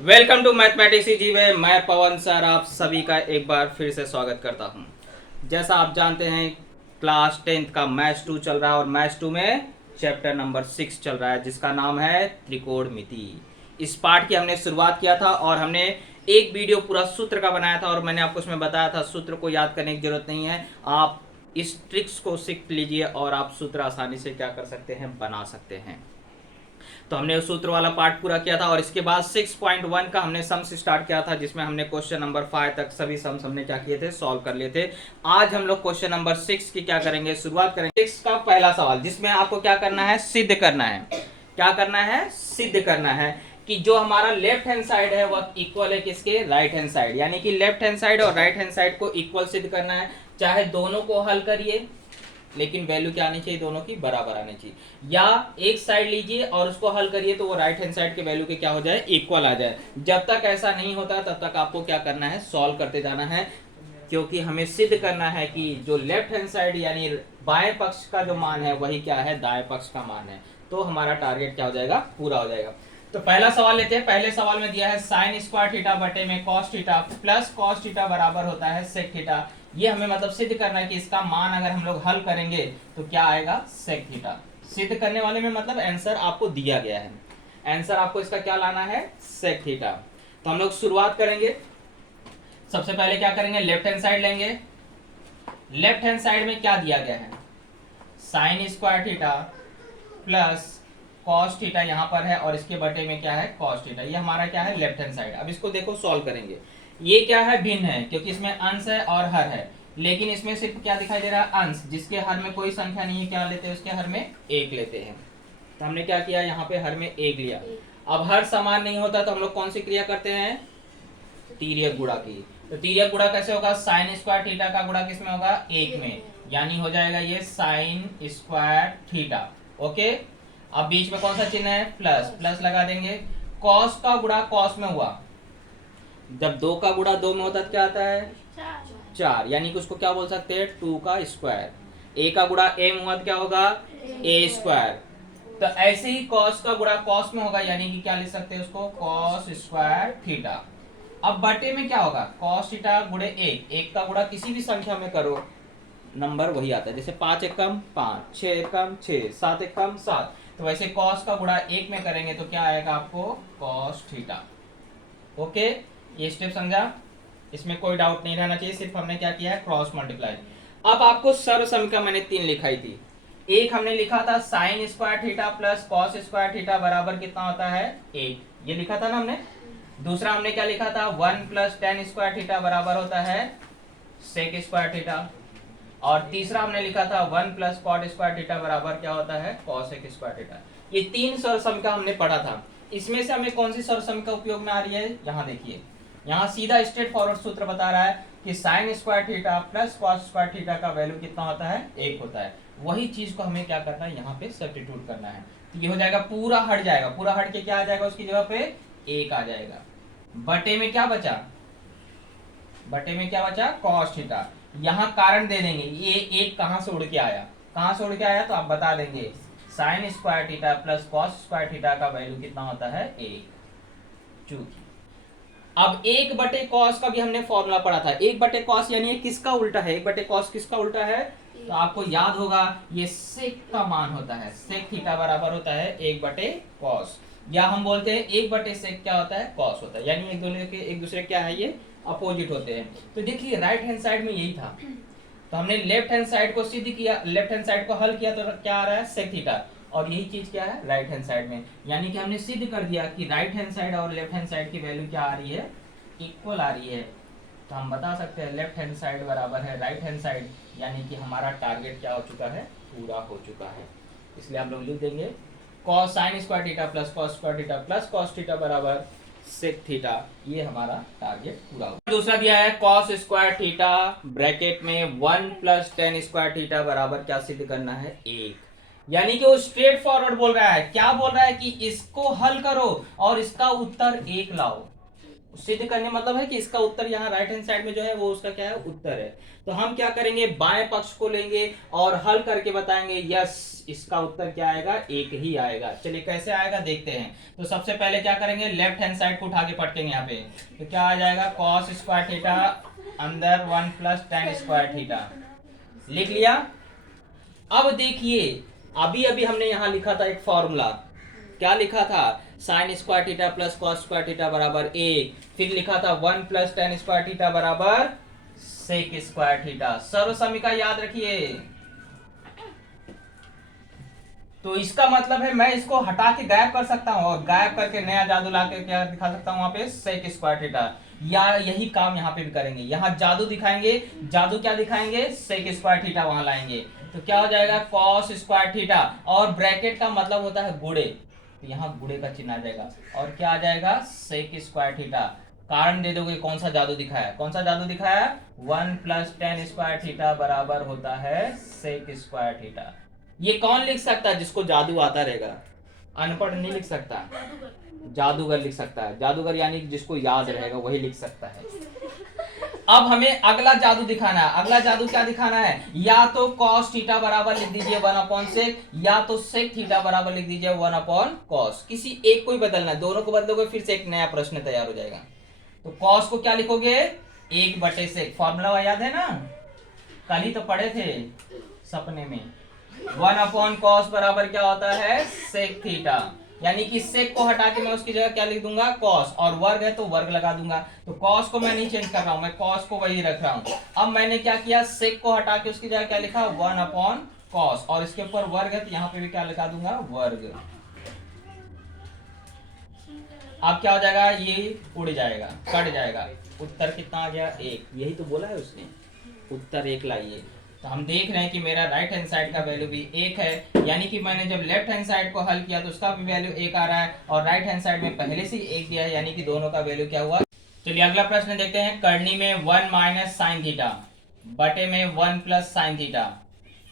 Welcome to mathematics easy way. मैं Pawan sir आप सभी का एक बार फिर से स्वागत करता हूं। जैसा आप जानते हैं क्लास 10th का मैथ्स 2 चल रहा है और मैथ्स 2 में चैप्टर नंबर 6 चल रहा है जिसका नाम है त्रिकोणमिति। इस पाठ की हमने शुरुआत किया था और हमने एक वीडियो पूरा सूत्र का बनाया था और मैंने आपको उसमें बताया था सूत्र को याद करने की जरूरत नहीं है, आप इस ट्रिक्स को सीख लीजिए और आप सूत्र आसानी से क्या कर सकते हैं, बना सकते हैं। तो हमने उस सूत्र वाला पार्ट पूरा किया था और इसके बाद 6.1 का हमने सम्स स्टार्ट किया था जिसमें हमने क्वेश्चन नंबर 5 तक सभी सम्स हमने क्या किए थे, सॉल्व कर लिए थे। आज हम लोग क्वेश्चन नंबर 6 की क्या करेंगे, शुरुआत करेंगे। 6 का पहला सवाल जिसमें आपको क्या करना है, सिद्ध करना है। क्या करना है, सिद्ध करना है कि जो हमारा लेफ्ट हैंड साइड है वह इक्वल है किसके, राइट हैंड साइड। यानी कि लेफ्ट हैंड साइड और राइट हैंड साइड को इक्वल सिद्ध करना है। चाहे दोनों को हल करिए लेकिन वैल्यू क्या आनी चाहिए, दोनों की बराबर आनी चाहिए। या एक साइड लीजिए और उसको हल करिए तो वो राइट हैंड साइड के वैल्यू के क्या हो जाए, इक्वल आ जाए। जब तक ऐसा नहीं होता तब तक आपको क्या करना है, सॉल्व करते जाना है, क्योंकि हमें सिद्ध करना है कि जो लेफ्ट हैंड साइड यानी बाएं पक्ष का जो मान है वही क्या है, दाएं पक्ष का मान है। तो हमारा टारगेट क्या हो जाएगा, पूरा हो जाएगा। तो पहला सवाल लेते हैं। पहले सवाल में दिया है साइन स्क्वायर थीटा बटे में cos theta plus cos theta बराबर होता है सेक थीटा। ये हमें मतलब सिद्ध करना है कि इसका मान अगर हम लोग हल करेंगे तो क्या आएगा, सेक थीटा। सिद्ध करने वाले में मतलब आंसर आपको दिया गया है, आंसर आपको इसका क्या लाना है, सेक थीटा। तो हम लोग शुरुआत करेंगे। सबसे पहले क्या करेंगे, लेफ्ट हैंड साइड लेंगे। लेफ्ट हैंड साइड में क्या दिया गया है, sine square theta plus cos theta यहाँ पर है और इसके बटे में क्या है, कॉस थीटा। ये हमारा क्या है, लेफ्ट हैंड साइड। अब इसको देखो सॉल्व करेंगे। ये क्या है, भिन्न है क्योंकि इसमें अंश है और हर है, लेकिन इसमें सिर्फ क्या दिखाई दे रहा है, अंश। जिसके हर में कोई संख्या नहीं है क्या लेते हैं, उसके हर में एक लेते हैं। तो हमने क्या किया, यहाँ पे हर में एक लिया। अब हर समान नहीं होता तो हम लोग कौन सी क्रिया करते हैं, तिर्यक गुणा की। तो तिर्यक गुणा कैसे होगा, साइन स्क्वायर थीटा का गुणा किसमें होगा, एक में, यानी हो जाएगा ये साइन स्क्वायर थीटा। ओके, अब बीच में कौन सा चिन्ह है, प्लस, प्लस लगा देंगे। कॉस का गुणा कॉस में हुआ, जब 2 का गुणा 2 में होता है क्या आता है, 4, यानी कि उसको क्या बोल सकते हैं, 2 का स्क्वायर। ए का गुणा ए में हुआ तो क्या होगा, ए स्क्वायर। तो ऐसे ही कॉस का गुणा कॉस में होगा, यानी कि क्या लिख सकते हैं उसको, कॉस स्क्वायर थीटा। अब बटे में क्या होगा, कॉस थीटा गुणे एक, एक का गुणा किसी भी संख्या में करो नंबर वही आता है। जैसे 5 एकम 5, 6 एकम 6, 7 एकम 7। तो वैसे कॉस का गुणा एक में करेंगे तो क्या आएगा आपको, कॉस थीटा। ओके, ये स्टेप समझा, इसमें कोई डाउट नहीं रहना चाहिए, सिर्फ हमने क्या किया है, क्रॉस मल्टीप्लाई। अब आपको सर्व समीकरण मैंने 3 लिखाई थी। एक हमने लिखा था sine square theta plus cos square theta बराबर कितना होता है, 1, ये लिखा था ना हमने। दूसरा हमने क्या लिखा था, 1 प्लस टेन स्क्वायर थीटा बराबर होता है सेक स्क्वायर थीटा। और तीसरा हमने लिखा था 1 प्लस कॉट स्क्वायर थीटा बराबर क्या होता है, कॉसेक स्क्वायर थीटा। ये 3 सर्व समीकरण हमने पढ़ा था। इसमें से हमें कौन सी सर्व समीकरण उपयोग में आ रही है, यहाँ देखिए, यहाँ सीधा स्ट्रेट फॉरवर्ड सूत्र बता रहा है कि sine square theta plus cos square theta का वैल्यू कितना होता है, 1 होता है। वही चीज को हमें क्या करना है, यहाँ पे सब्स्टिट्यूट करना है। तो ये हो जाएगा, पूरा हट जाएगा, पूरा हट के क्या आ जाएगा, उसकी जगह पे 1 आ जाएगा। बटे में क्या बचा, बटे में क्या बचा, कॉस थीटा। यहाँ कारण दे देंगे, ये एक कहां से उड़ के आया, कहां से उड़ के आया, तो आप बता देंगे sine square theta plus cos square theta का वैल्यू कितना होता है, 1। चूंकि अब 1 बटे कॉस का भी हमने फॉर्मूला पढ़ा था। 1 बटे कॉस यानी ये किसका उल्टा है, 1 बटे कॉस किसका उल्टा है, तो आपको याद होगा ये सेक का मान होता है। सेक थीटा बराबर होता है 1 बटे कॉस, या हम बोलते हैं 1 बटे सेक क्या होता है, कॉस होता है। यानी एक दूसरे क्या है, ये अपोजिट होते हैं। तो देखिए राइट हैंड साइड में यही था, तो हमने लेफ्ट हैंड साइड को सिद्ध किया, लेफ्ट हैंड साइड को हल किया तो क्या आ रहा है, सेक थीटा। और यही चीज क्या है, राइट हैंड साइड में, यानी कि हमने सिद्ध कर दिया कि राइट हैंड साइड और लेफ्ट हैंड साइड की वैल्यू क्या आ रही है, इक्वल आ रही है। तो हम बता सकते हैं लेफ्ट हैंड साइड बराबर है राइट हैंड साइड, यानी कि हमारा टारगेट क्या हो चुका है, पूरा हो चुका है। इसलिए हम लोग लिख देंगे cos sine square theta plus cos square theta plus cos theta बराबर सेक थीटा। ये हमारा टारगेट पूरा हो। दूसरा दिया है cos स्क्वायर थीटा ब्रैकेट में 1 प्लस टेन स्क्वायर थीटा बराबर क्या सिद्ध करना है, 1। यानी कि वो स्ट्रेट फॉरवर्ड बोल रहा है, क्या बोल रहा है कि इसको हल करो और इसका उत्तर 1 लाओ। सिद्ध करने मतलब है कि इसका उत्तर यहाँ राइट हैंड साइड में जो है वो उसका क्या है, उत्तर है। तो हम क्या करेंगे, बाएं पक्ष को लेंगे और हल करके बताएंगे यस इसका उत्तर क्या आएगा, एक ही आएगा। चलिए कैसे आएगा देखते हैं। तो सबसे पहले क्या करेंगे, लेफ्ट हैंड साइड को उठा के पटकेंगे यहाँ पे। तो क्या आ जाएगा, कॉस स्क्वायर थीटा अंदर 1 प्लस टेन स्क्वायर थीटा, लिख लिया। अब देखिए अभी अभी हमने यहां लिखा था एक फॉर्मूला, क्या लिखा था, sine square theta plus cos square theta बराबर 1, फिर लिखा था 1 प्लस टेन स्क्वायर थीटा बराबर सेक स्क्वायर थीटा। सर्व समीकरण याद रखिए। तो इसका मतलब है मैं इसको हटा के गायब कर सकता हूं और गायब करके नया जादू ला के क्या दिखा सकता हूं वहां पे, सेक स्क्वायर थीटा। या यही काम यहाँ पे भी करेंगे, यहाँ जादू दिखाएंगे। जादू क्या दिखाएंगे, सेक स्क्वायर थीटा वहां लाएंगे। तो क्या हो जाएगा, कॉस स्क्वायर थीटा, और ब्रैकेट का मतलब होता है गुणे, तो यहाँ गुणे का चिन्ह आ जाएगा और क्या आ जाएगा, सेक स्क्वायर थीटा। कारण दे दोगे कौन सा जादू दिखाया, कौन सा जादू दिखाया, 1 प्लस टेन स्क्वायर थीटा बराबर होता है सेक स्क्वायर थीटा। ये कौन लिख सकता है, जिसको जादू आता रहेगा, अनपढ़ नहीं लिख सकता, जादूगर लिख सकता है। जादूगर यानी जिसको याद रहेगा वही लिख सकता है। अब हमें अगला जादू दिखाना है। अगला जादू क्या दिखाना है, या तो cos थीटा बराबर लिख दीजिए 1 अपॉन सेक, या तो सेक थीटा बराबर लिख दीजिए 1 अपॉन कॉस। किसी एक को ही बदलना है, दोनों को बदलोगे फिर से एक नया प्रश्न तैयार हो जाएगा। तो cos को क्या लिखोगे, 1/सेक, फॉर्मूला याद है ना, कल ही तो पढ़े थे सपने में। 1 अपॉन कॉस बराबर क्या होता है, सेक थीटा, यानी कि सेक को हटा के मैं उसकी जगह क्या लिख दूंगा, कॉस, और वर्ग है तो वर्ग लगा दूंगा। तो कॉस को मैं नहीं चेंज कर रहा हूं, मैं कॉस को वही रख रहा हूं। अब मैंने क्या किया, सेक को हटा के उसकी जगह क्या लिखा, 1 अपॉन कॉस, और इसके ऊपर वर्ग है तो यहाँ पे भी क्या लगा दूंगा, वर्ग। अब क्या हो जाएगा, ये उड़ जाएगा, कट जाएगा। उत्तर कितना आ गया, 1। यही तो बोला है उसने, उत्तर 1 लाइए। तो हम देख रहे हैं कि मेरा राइट हैंड साइड का वैल्यू भी 1 है, यानी कि मैंने जब लेफ्ट हैंड साइड को हल किया तो उसका भी वैल्यू 1 आ रहा है, और राइट हैंड साइड में पहले से ही 1 दिया है, यानी कि दोनों का वैल्यू क्या हुआ। चलिए अगला प्रश्न देखते हैं। करनी में 1 माइनस साइन थीटा बटे में 1 प्लस साइन थीटा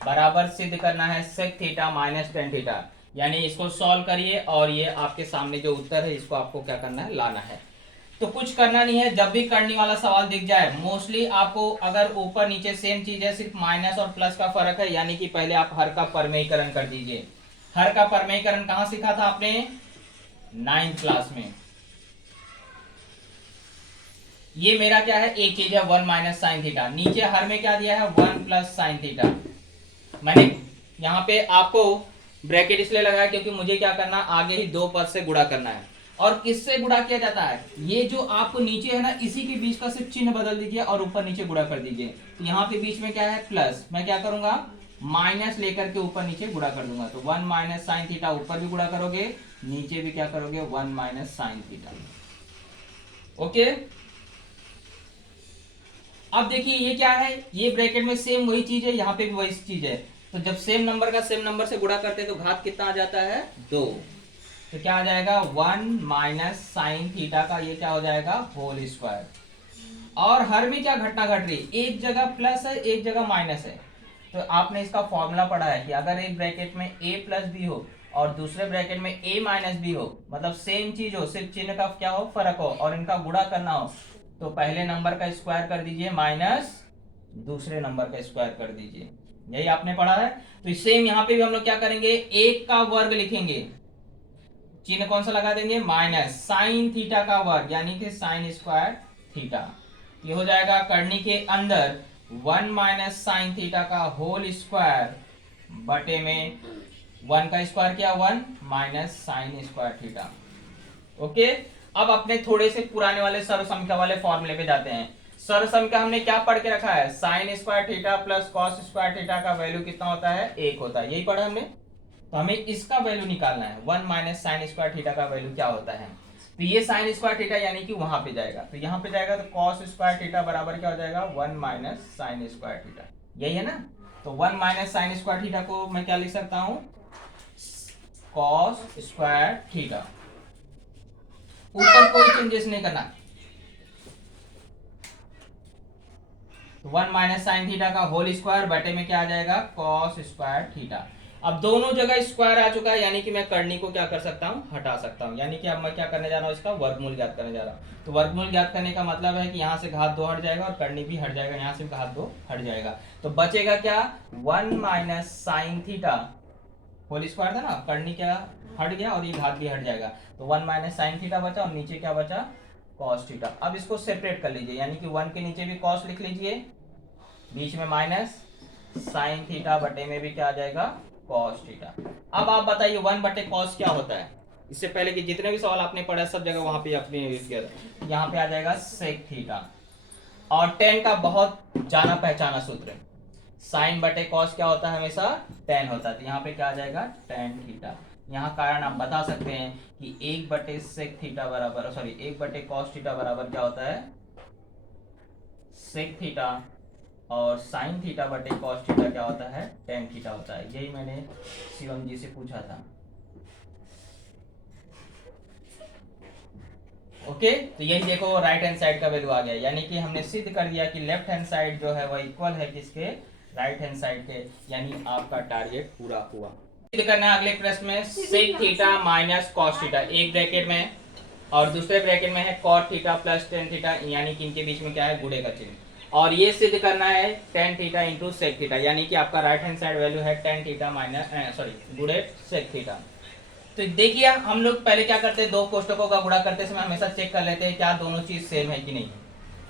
बराबर सिद्ध करना है sec theta minus tan theta, यानी इसको सॉल्व करिए और ये आपके सामने जो उत्तर है इसको आपको क्या करना है, लाना है। तो कुछ करना नहीं है, जब भी करनी वाला सवाल दिख जाए, मोस्टली आपको अगर ऊपर नीचे सेम चीज है, सिर्फ माइनस और प्लस का फर्क है, यानी कि पहले आप हर का परमेयीकरण कर दीजिए। हर का परमेयीकरण कहां सीखा था आपने, 9th क्लास में। ये मेरा क्या है, एक चीज है 1 माइनस साइन थीटा, नीचे हर में क्या दिया है, 1 प्लस साइन थीटा। मैंने यहाँ पे आपको ब्रैकेट इसलिए लगाया क्योंकि मुझे क्या करना, आगे ही 2 पद से गुणा करना है। और किससे गुणा किया जाता है, ये जो आपको नीचे है ना, इसी के बीच का सिर्फ चिन्ह बदल दीजिए और ऊपर नीचे गुणा कर दीजिए। तो यहाँ पे बीच में क्या है, प्लस, मैं क्या करूंगा, माइनस लेकर के ऊपर नीचे गुणा कर दूंगा। तो 1 माइनस साइन थीटा ऊपर भी गुणा करोगे, नीचे भी क्या करोगे, 1 माइनस साइन थीटा। ओके, अब देखिए ये क्या है, ये ब्रैकेट में सेम वही चीज है, यहाँ पे भी वही चीज है। तो जब सेम नंबर का सेम नंबर से गुणा करते हैं तो घात कितना आ जाता है, 2। तो क्या आ जाएगा, 1 माइनस साइन थीटा का ये क्या हो जाएगा, होल स्क्वायर। और हर में क्या घटना घट रही, एक जगह प्लस है एक जगह माइनस है। तो आपने इसका फॉर्मूला पढ़ा है कि अगर एक ब्रैकेट में a प्लस बी हो और दूसरे ब्रैकेट में a माइनस बी हो, मतलब सेम चीज हो, सिर्फ चिन्ह का क्या हो, फर्क हो, और इनका गुणा करना हो, तो पहले नंबर का स्क्वायर कर दीजिए माइनस दूसरे नंबर का स्क्वायर कर दीजिए। यही आपने पढ़ा है। तो सेम यहाँ पे भी हम लोग क्या करेंगे, 1 का वर्ग लिखेंगे, चिन्ह कौन सा लगा देंगे, माइनस साइन थीटा का वर्ग, यानी कि साइन स्क्वायर थीटा। ये हो जाएगा करनी के अंदर 1 माइनस साइन थीटा का होल स्क्वायर बटे में 1 का स्क्वायर क्या, 1 minus sine square theta. Okay, अब अपने थोड़े से पुराने वाले सर्वसमीकरण वाले फॉर्मूले पे जाते हैं। सर्वसमीकरण हमने क्या पढ़ के रखा है, sine square theta plus cos square theta का वैल्यू कितना होता है, 1 होता है, यही पढ़ा हमने। तो हमें इसका वैल्यू निकालना है, 1 माइनस साइन स्क्वायर थीटा का वैल्यू क्या होता है। तो ये साइन स्क्वायर थीटा यानी कि वहां पे जाएगा, तो यहाँ पे जाएगा, तो कॉस स्क्वायर थीटा बराबर क्या हो जाएगा, 1 माइनस साइन स्क्वायर थीटा, यही है ना। तो 1 माइनस साइन स्क्वायर थीटा को मैं क्या लिख सकता हूँ, कॉस स्क्वायर थीटा, ऊपर कोई चेंजेस नहीं करना। 1 माइनस साइन थीटा का होल स्क्वायर बटे में क्या आ जाएगा, कॉस स्क्वायर थीटा। अब दोनों जगह स्क्वायर आ चुका है, यानी कि मैं करनी को क्या कर सकता हूँ, हटा सकता हूँ। यानी कि अब मैं क्या करने जा रहा हूँ, इसका वर्गमूल ज्ञात करने जा रहा हूँ। तो वर्गमूल ज्ञात करने का मतलब है कि यहाँ से घात 2 हट जाएगा और करनी भी हट जाएगा, यहाँ से घात 2 हट जाएगा। तो बचेगा क्या, 1 minus sine theta whole square था ना, करनी क्या हट गया और ये घात भी हट जाएगा। तो 1 माइनस साइन थीटा बचा और नीचे क्या बचा, कॉस थीटा। अब इसको सेपरेट कर लीजिए, यानी कि 1 के नीचे भी कॉस लिख लीजिए, बीच में माइनस साइन थीटा बटे में भी क्या आ जाएगा, कॉस थीटा। अब आप बताइए 1 बटे कॉस क्या होता है। इससे पहले कि जितने भी सवाल आपने पढ़ा सब जगह वहां पे आपने यूज किया था। यहाँ पे आ जाएगा सेक थीटा, और टेन का बहुत जाना पहचाना सूत्र है, साइन बटे कॉस क्या होता है, हमेशा टेन होता है। तो यहाँ पे क्या आ जाएगा, टेन थीटा। यहाँ कारण आप बता सकते हैं कि 1 बटे सेक थीटा बराबर, सॉरी 1 बटे कॉस थीटा बराबर क्या होता है, सेक थीटा, और साइन थीटा बटे कॉस थीटा क्या होता है, टेन थीटा होता है। यही मैंने शिवम जी से पूछा था। ओके, तो यही देखो राइट हैंड साइड का वैल्यू आ गया, यानी कि हमने सिद्ध कर दिया कि लेफ्ट हैंड साइड जो है वह इक्वल है किसके, राइट हैंड साइड के। यानी आपका टारगेट पूरा हुआ। सिद्ध करना है अगले प्रश्न में, sec theta minus cos theta, एक ब्रैकेट में और दूसरे ब्रैकेट में है cot theta plus tan theta, यानी कि इनके बीच में क्या है, गुणे का चिन्ह। और ये सिद्ध करना है tan theta into sec theta, यानी कि आपका राइट हैंड साइड वैल्यू है टेन थीटा माइनस गुणे सेक थीटा। तो देखिए हम लोग पहले क्या करते हैं, दो कोष्टकों का गुणा करते समय हमेशा चेक कर लेते हैं क्या दोनों चीज सेम है कि नहीं,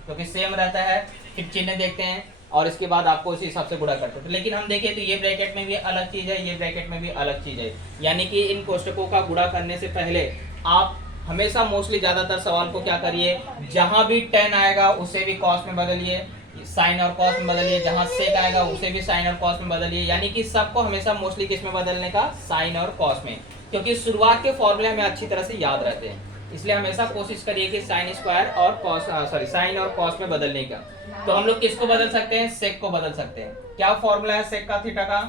क्योंकि सेम रहता है फिर चिन्ह देखते हैं और इसके बाद आपको इसी हिसाब से गुणा करते हैं। लेकिन हम देखें तो ये ब्रैकेट में भी अलग चीज है, ये ब्रैकेट में भी अलग चीज है, यानी कि इन कोष्टकों का गुणा करने से पहले आप हमेशा मोस्टली ज्यादातर सवाल को क्या करिए, जहां भी टेन आएगा उसे भी कॉस में बदलिए, साइन और कॉस में बदलिए, जहां सेक आएगा उसे भी साइन और कॉस में बदलिए, यानी कि सबको हमेशा मोस्टली किस में बदलने का, साइन और कॉस में, क्योंकि शुरुआत के फॉर्मूले हमें अच्छी तरह से याद रहते हैं। इसलिए हमेशा कोशिश करिए कि साइन स्क्वायर और कॉस साइन और कॉस में बदलने का। तो हम लोग किसको बदल सकते हैं, सेक को बदल सकते हैं। क्या फॉर्मूला है सेक का, थीटा का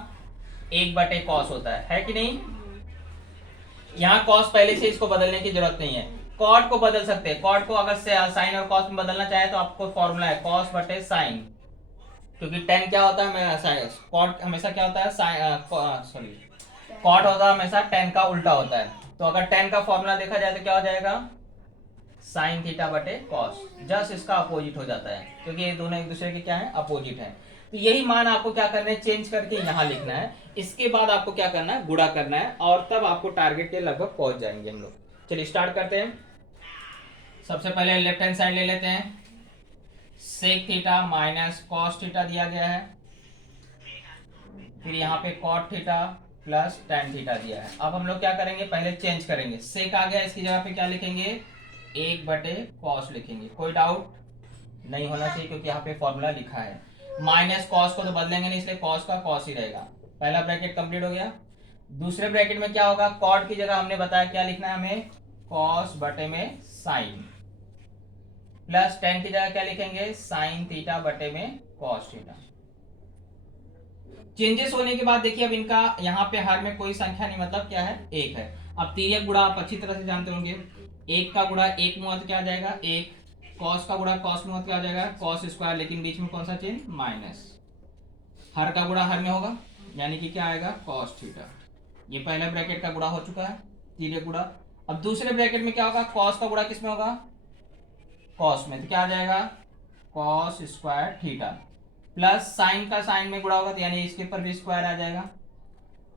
1 बटे कॉस होता है कि नहीं। यहाँ कॉस पहले से इसको बदलने की जरूरत नहीं है, कॉट को बदल सकते हैं। कॉट को अगर साइन और कॉस में बदलना चाहे तो आपको फॉर्मूला है कॉस बटे साइन, क्योंकि टेन क्या होता है, कॉट हमेशा क्या होता है, कॉट होता है हमेशा टेन का उल्टा होता है। तो अगर टेन का फॉर्मूला देखा जाए तो क्या हो जाएगा, साइन थीटा बटे कॉस, जस्ट इसका अपोजिट हो जाता है, क्योंकि ये दोनों एक दूसरे के क्या है, अपोजिट है। तो यही मान आपको क्या करना है, चेंज करके यहाँ लिखना है। इसके बाद आपको क्या करना है, गुणा करना है, और तब आपको टारगेट के लगभग पहुंच जाएंगे हम लोग। चलिए स्टार्ट करते हैं। सबसे पहले लेफ्ट हैंड साइड ले लेते हैं, sec theta minus cos theta दिया गया है, फिर यहाँ पे cot theta plus tan theta दिया है। अब हम लोग क्या करेंगे, पहले चेंज करेंगे, सेक आ गया इसकी जगह पे क्या लिखेंगे, 1 बटे कॉस लिखेंगे। कोई डाउट नहीं होना चाहिए क्योंकि यहाँ पे फॉर्मूला लिखा है। माइनस कॉस को तो बदलेंगे नहीं, इसलिए कॉस का कॉस ही रहेगा। पहला ब्रैकेट कंप्लीट हो गया। दूसरे ब्रैकेट में क्या होगा, कॉट की जगह हमने बताया क्या लिखना है हमें, कॉस बटे में साइन, प्लस टेन की जगह क्या लिखेंगे, साइन थीटा बटे में कॉस थीटा। चेंजेस होने के बाद देखिए अब इनका यहाँ पे हर में कोई संख्या नहीं, मतलब क्या है, एक है। अब तिर्यक गुणा आप अच्छी तरह से जानते होंगे, एक का गुणा एक मुहूर्त क्या आ जाएगा, एक, कॉस का गुणा कॉस मुहूर्त क्या आ जाएगा, कॉस स्क्वायर, लेकिन बीच में कौन सा चिन्ह, माइनस। हर का गुणा हर में होगा, यानी कि क्या आएगा, कॉस थीटा। ये पहले ब्रैकेट का गुणा हो चुका है, तिर्यक गुणा। अब दूसरे ब्रैकेट में क्या होगा, कॉस का गुणा किस में होगा, कॉस में, तो क्या आ जाएगा, cos square theta, plus sign का साइन में गुणा होगा तो यानी इसके ऊपर भी स्क्वायर आ जाएगा,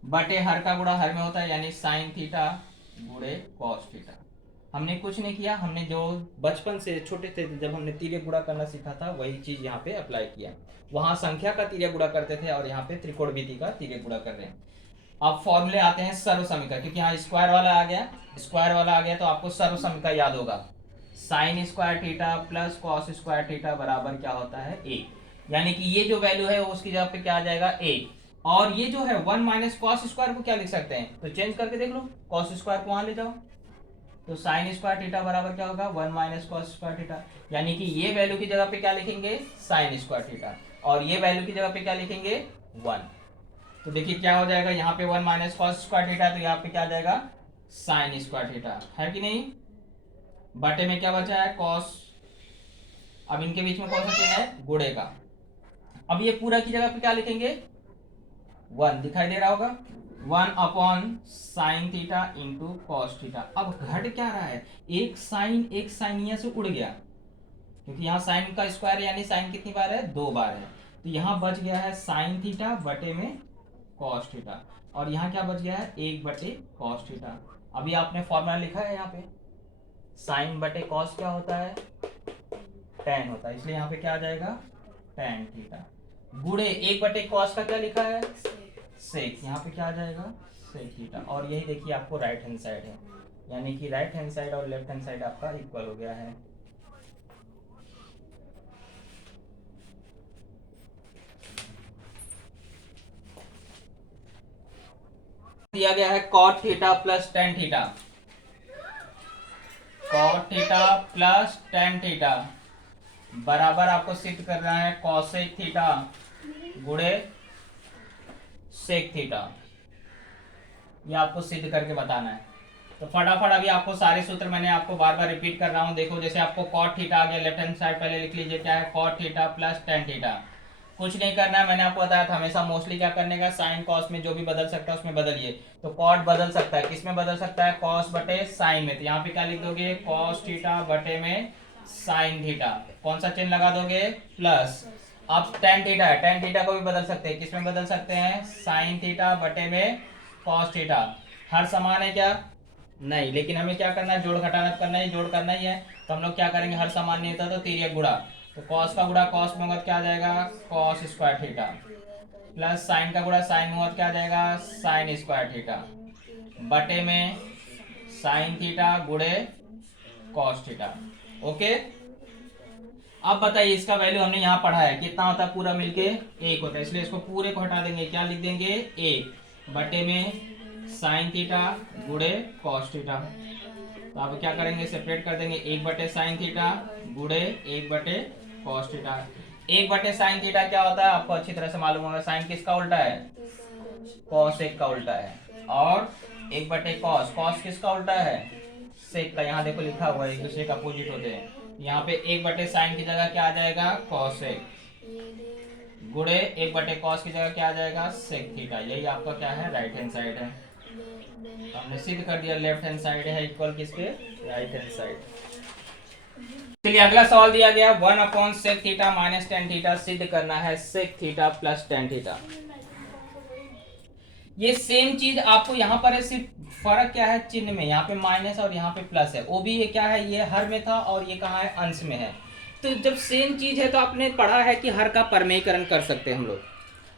बटे हर का गुणा हर में होता है, यानी साइन थीटा गुणे कॉस थीटा। हमने कुछ नहीं किया, हमने जो बचपन से छोटे थे जब हमने तिर्यक गुणा करना सीखा था वही चीज यहाँ पे अप्लाई किया। वहां संख्या का तिर्यक गुणा करते थे और यहाँ पे त्रिकोणमिति का तिर्यक गुणा कर रहे हैं। अब फॉर्मूले आते हैं सर्व समीकरण, क्योंकि यहाँ स्क्वायर वाला आ गया, स्क्वायर वाला आ गया तो आपको सर्व समीकरण याद होगा, sine square theta plus cos square theta बराबर क्या होता है, ए। यानी कि ये जो वैल्यू है उसकी जगह पे क्या आ जाएगा, ए। और ये जो है 1 माइनस कॉस स्क्वायर को क्या लिख सकते हैं, तो चेंज करके देख लो, कॉस स्क्वायर को वहां ले जाओ, तो साइन स्क्वायर थीटा बराबर क्या होगा, 1 माइनस कॉस स्क्वायर थीटा। यानी कि ये वैल्यू की जगह पे क्या लिखेंगे, साइन स्क्वायर थीटा, और ये वैल्यू की जगह पे क्या लिखेंगे, 1। तो देखिए क्या हो जाएगा, यहाँ पे 1 माइनस कॉस स्क्वायर थीटा, तो यहाँ पे क्या आ जाएगा, साइन स्क्वायर थीटा, है कि नहीं। बटे में क्या बचा है, कॉस। अब इनके बीच में कौन सा चिन्ह है, गुणे का। अब ये पूरा की जगह पे क्या लिखेंगे, 1 दिखाई दे रहा होगा। 1/sin θ into cos theta. अब घट क्या रहा है, एक साइन यहाँ से उड़ गया, क्योंकि यहाँ साइन का स्क्वायर यानी साइन कितनी बार है, 2 बार है। तो यहाँ बच गया है साइन थीटा बटे में कॉस थीटा, और यहाँ क्या बच गया है, 1 बटे कॉस थीटा। अभी आपने फॉर्मूला लिखा है यहाँ पे, साइन बटे कॉस क्या होता है, टेन होता है, इसलिए यहाँ पे क्या आ जाएगा, टेन थीटा गुणे 1 बटे कॉस का क्या लिखा है, सेक, यहाँ पे क्या आ जाएगा, सेक थीटा। और यही देखिए आपको राइट हैंड साइड है, यानी कि राइट हैंड साइड और लेफ्ट हैंड साइड आपका इक्वल हो गया है। दिया गया है cot theta plus tan theta, cot theta plus tan theta बराबर आपको सिद्ध करना है कॉसेक थीटा गुणे सेक थीटा, ये आपको सिद्ध करके बताना है। तो फटाफट अभी आपको सारे सूत्र मैंने आपको बार बार रिपीट कर रहा हूं। देखो जैसे आपको कॉट थीटा आ गया, लेफ्ट हैंड साइड पहले लिख लीजिए, क्या है, cot theta plus tan theta. कुछ नहीं करना है, मैंने आपको बताया था हमेशा मोस्टली क्या करने का, साइन कॉस में जो भी बदल सकता है उसमें बदलिए। तो कॉट बदल सकता है, किस में बदल सकता है, कॉस बटे साइन में। तो यहाँ पे क्या लिख दोगे, कॉस थीटा बटे में साइन थीटा, कौन सा चिन्ह लगा दोगे, प्लस। अब टेन थीटा है, टेन थीटा को भी बदल सकते हैं, किस में बदल सकते हैं, साइन थीटा बटे में कॉस थीटा। हर समान है क्या, नहीं, लेकिन हमें क्या करना है, जोड़ घटाना करना है, जोड़ करना ही है। तो हम लोग क्या करेंगे, हर समान नहीं होता तो तिर्यक गुणा, तो कॉस का गुणा कॉस में होगा क्या आ जाएगा, cos square theta, plus sign का गुणा साइन में होगा क्या आ जाएगा, साइन स्क्वायर थीटा बटे में साइन थीटा गुणे कॉस थीटा। ओके, अब बताइए इसका वैल्यू हमने यहाँ पढ़ा है, कितना होता है, पूरा मिलके 1 होता है, इसलिए इसको पूरे को हटा देंगे, क्या लिख देंगे, 1 बटे में साइन थीटा गुणे कॉस थीटा। तो आप क्या करेंगे, सेपरेट कर देंगे, 1 बटे साइन थीटा गुणे 1 बटे कॉस थीटा। 1 बटे साइन थीटा क्या होता है आपको अच्छी तरह से मालूम होगा, साइन किसका उल्टा है, कॉस एक का उल्टा है, और 1 बटे कॉस, कॉस किसका उल्टा है, सेक का। यहाँ देखो लिखा हुआ है, एक दूसरे का अपोजिट होते हैं। यहाँ पे 1 बटे साइन की जगह क्या आ जाएगा, कॉस एक, गुणे 1 बटे कॉस की जगह क्या आ जाएगा, सेक थीटा। यही आपका क्या है, राइट हैंड साइड है। हमने सिद्ध कर दिया लेफ्ट हैंड साइड है इक्वल किसके, राइट हैंड साइड। चलिए अगला सवाल दिया गया, 1/sec theta minus tan theta सिद्ध करना है sec theta plus tan theta. ये सेम चीज आपको यहाँ पर है, सिर्फ फर्क क्या है चिन्ह में, यहाँ पे माइनस और यहाँ पे प्लस है। वो भी ये क्या है, ये हर में था और ये कहाँ है, अंश में है। तो जब सेम चीज है तो आपने पढ़ा है कि हर का परमेयीकरण कर सकते हैं हम लोग।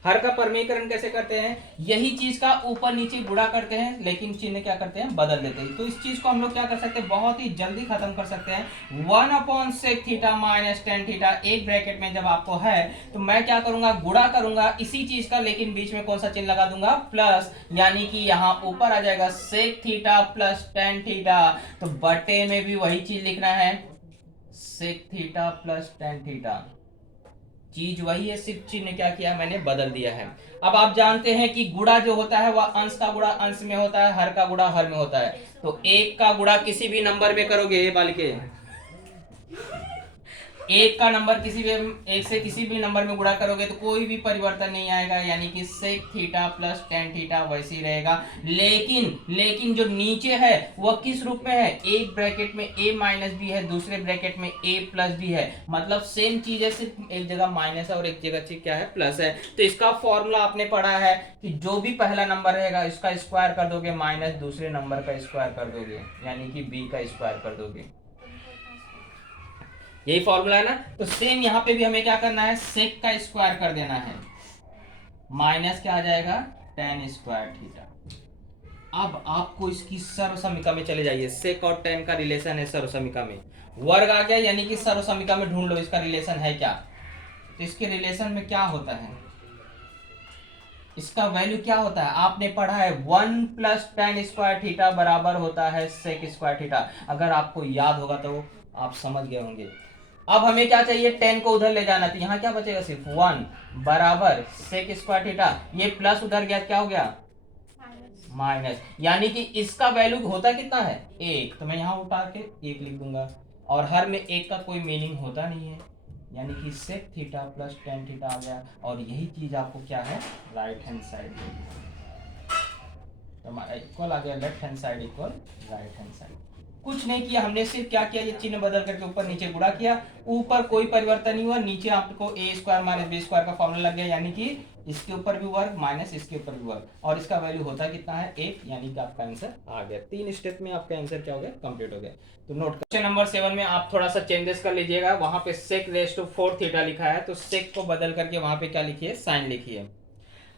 हर का परमेयीकरण कैसे करते हैं, यही चीज का ऊपर नीचे गुणा करते हैं, लेकिन चिन्ह क्या करते हैं, बदल देते हैं। तो इस चीज को हम लोग क्या कर सकते हैं, बहुत ही जल्दी खत्म कर सकते हैं। 1/sec theta minus tan theta एक ब्रैकेट में जब आपको है, तो मैं क्या करूंगा, गुणा करूंगा इसी चीज का, लेकिन बीच में कौन सा चिन्ह लगा दूंगा, प्लस, यानी कि यहाँ ऊपर आ जाएगा sec theta plus tan theta. तो बटे में भी वही चीज लिखना है, sec theta plus tan theta, चीज वही है, सिर्फ चिन्ह क्या किया मैंने, बदल दिया है। अब आप जानते हैं कि गुणा जो होता है वह अंश का गुणा अंश में होता है, हर का गुणा हर में होता है। तो 1 का गुणा किसी भी नंबर में करोगे, बालिके 1 का नंबर किसी भी, 1 से किसी भी नंबर में गुणा करोगे तो कोई भी परिवर्तन नहीं आएगा, यानी कि sec theta plus tan theta वैसे ही रहेगा। लेकिन जो नीचे है वह किस रूप में है, एक ब्रैकेट में a माइनस बी है, दूसरे ब्रैकेट में a प्लस बी है, मतलब सेम चीज है, सिर्फ एक जगह माइनस है और एक जगह क्या है, प्लस है। तो इसका फॉर्मूला आपने पढ़ा है कि जो भी पहला नंबर रहेगा इसका स्क्वायर कर दोगे, माइनस दूसरे नंबर का स्क्वायर कर दोगे, यानी कि b का स्क्वायर कर दोगे। यही फॉर्मूला है ना। तो सेम यहाँ पे भी हमें क्या करना है, सेक का स्क्वायर कर देना है, माइनस क्या आ जाएगा, टेन स्क्वायर थीटा। अब आपको इसकी सर्वसमीका में चले जाइए, सेक और टेन का रिलेशन है सर्वसमीका में, वर्ग आ गया, यानी कि सर्वसमीका में ढूंढ लो इसका रिलेशन है क्या। तो इसके रिलेशन में क्या होता है, इसका वैल्यू क्या होता है, आपने पढ़ा है 1 प्लस टेन स्क्वायर थीटा बराबर होता है सेक स्क्वायर थीटा। अगर आपको याद होगा तो आप समझ गए होंगे। अब हमें क्या चाहिए, 10 को उधर ले जाना, तो यहाँ क्या बचेगा, सिर्फ 1 बराबर सेक स्क्वायर थीटा, ये प्लस उधर गया क्या हो गया, माइनस, यानी कि इसका वैल्यू होता कितना है, 1। तो मैं यहाँ उतार के 1 लिख दूंगा, और हर में 1 का कोई मीनिंग होता नहीं है, यानी कि sec theta plus tan theta आ गया। और यही चीज आपको क्या है, राइट हैंड साइड। तो हमारा इक्वल आ गया left hand side equal right hand side. कुछ नहीं किया हमने, सिर्फ क्या किया, ये चिन्ह बदल करके ऊपर नीचे गुणा किया, ऊपर कोई परिवर्तन नहीं हुआ, नीचे आपको ए स्क्वायर माइनस बी स्क्वायर का फॉर्मूला लग गया, यानी कि इसके ऊपर भी वर्ग माइनस इसके ऊपर भी वर्ग, और इसका वैल्यू होता कितना है 1, यानी कि आपका आंसर आ गया। 3 स्टेप में आपका आंसर क्या हो गया, कंप्लीट हो गया। तो नोट क्वेश्चन नंबर 7 में आप थोड़ा सा चेंजेस कर लीजिएगा, वहां पे sec रेज टू 4 थीटा लिखा है, तो sec को बदल करके वहां पे क्या लिखिए, साइन लिखिए।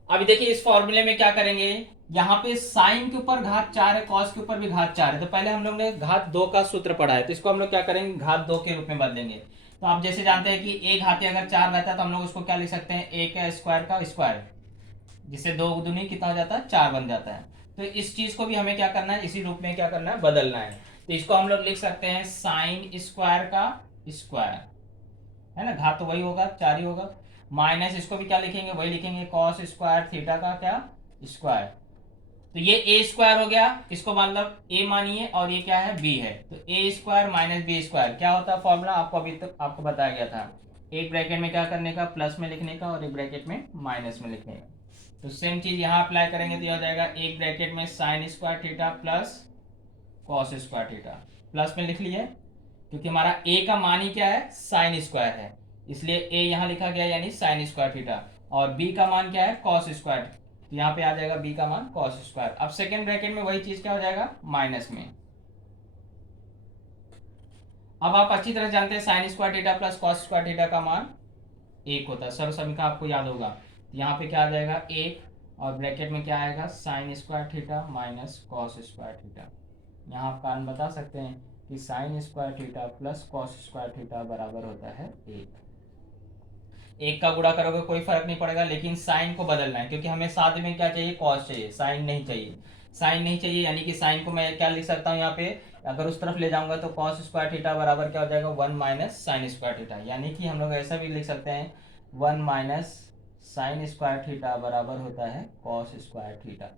अभी देखिए इस फॉर्मूले में क्या करेंगे, यहाँ पे साइन के ऊपर घात 4 है, कॉस के ऊपर भी घात 4 है, तो पहले हम लोग ने घात 2 का सूत्र पढ़ा है, तो इसको हम लोग क्या करेंगे, घात 2 के रूप में बदलेंगे। तो आप जैसे जानते हैं कि एक घाती अगर 4 रहता है तो हम लोग उसको क्या लिख सकते हैं, ए का स्क्वायर, जिससे 2 दूनी कितना हो जाता है, 4 बन जाता है। तो इस चीज को भी हमें क्या करना है, इसी रूप में क्या करना है, बदलना है। तो इसको हम लोग लिख सकते हैं साइन स्क्वायर का स्क्वायर, है ना, घात तो वही होगा 4 ही होगा, माइनस इसको भी क्या लिखेंगे, वही लिखेंगे कॉस स्क्वायर थीटा का क्या स्क्वायर। तो ये ए स्क्वायर हो गया, इसको मतलब ए मानिए, और ये क्या है, बी है, तो ए स्क्वायर माइनस बी स्क्वायर क्या होता है फॉर्मूला, आपको अभी तक आपको बताया गया था, एक ब्रैकेट में क्या करने का, प्लस में लिखने का, और एक ब्रैकेट में माइनस में लिखने का। तो सेम चीज यहाँ अप्लाई करेंगे, तो यह हो जाएगा एक ब्रैकेट में sine square theta plus cos square theta, plus में लिख लिए, क्योंकि हमारा ए का मान ही क्या है, साइन स्क्वायर है, इसलिए ए यहाँ लिखा गया, यानी साइन स्क्वायर थीटा, और बी का मान क्या है, कॉस स्क्वायर, तो यहाँ पे आ जाएगा बी का मान कॉस स्क्वायर। अब सेकेंड ब्रैकेट में वही चीज क्या हो जाएगा, माइनस में। अब आप अच्छी तरह जानते हैं sine square theta plus cos square theta का मान 1 होता है, सर्व समीकरण आपको याद होगा। तो यहाँ पे क्या आ जाएगा 1, और ब्रैकेट में क्या आएगा, sine square theta minus cos square theta. यहाँ आप कारण बता सकते हैं कि sine square theta plus cos square theta बराबर होता है 1। एक का गुणा करोगे कोई फर्क नहीं पड़ेगा, लेकिन साइन को बदलना है, क्योंकि हमें साथ में क्या चाहिए, कॉस चाहिए, साइन नहीं चाहिए। साइन नहीं चाहिए, यानी कि साइन को मैं क्या लिख सकता हूँ यहाँ पे, अगर उस तरफ ले जाऊंगा तो कॉस स्क्वायर थीटा बराबर क्या हो जाएगा, 1 माइनस साइन स्क्वायर थीटा, यानी कि हम लोग ऐसा भी लिख सकते हैं 1 माइनस साइन स्क्वायर थीटा बराबर होता है कॉस स्क्वायर थीटा।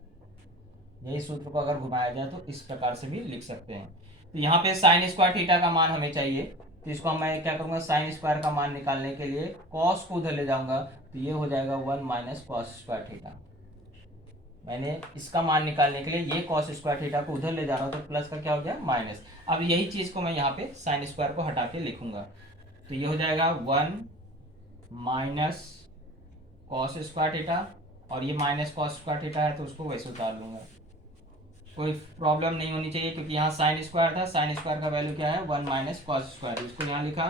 यही सूत्र को अगर घुमाया जाए तो इस प्रकार से भी लिख सकते हैं। तो यहाँ पे साइन स्क्वायर थीटा का मान हमें चाहिए, तो इसको मैं क्या करूँगा, साइन स्क्वायर का मान निकालने के लिए कॉस को उधर ले जाऊंगा, तो ये हो जाएगा 1 माइनस कॉस स्क्वायर थीटा। मैंने इसका मान निकालने के लिए ये कॉस स्क्वायर थीटा को उधर ले जा रहा हूँ, तो प्लस का क्या हो गया, माइनस। अब यही चीज़ को मैं यहाँ पे साइन स्क्वायर को हटा के लिखूंगा, तो ये हो जाएगा 1 माइनस कॉस स्क्वायर थीटा, और ये माइनस कॉस स्क्वायर थीटा है तो उसको वैसे उतार लूंगा, कोई प्रॉब्लम नहीं होनी चाहिए, क्योंकि यहाँ साइन स्क्वायर था, साइन स्क्वायर का वैल्यू क्या है 1 माइनस कॉस स्क्वायर, इसको यहाँ लिखा।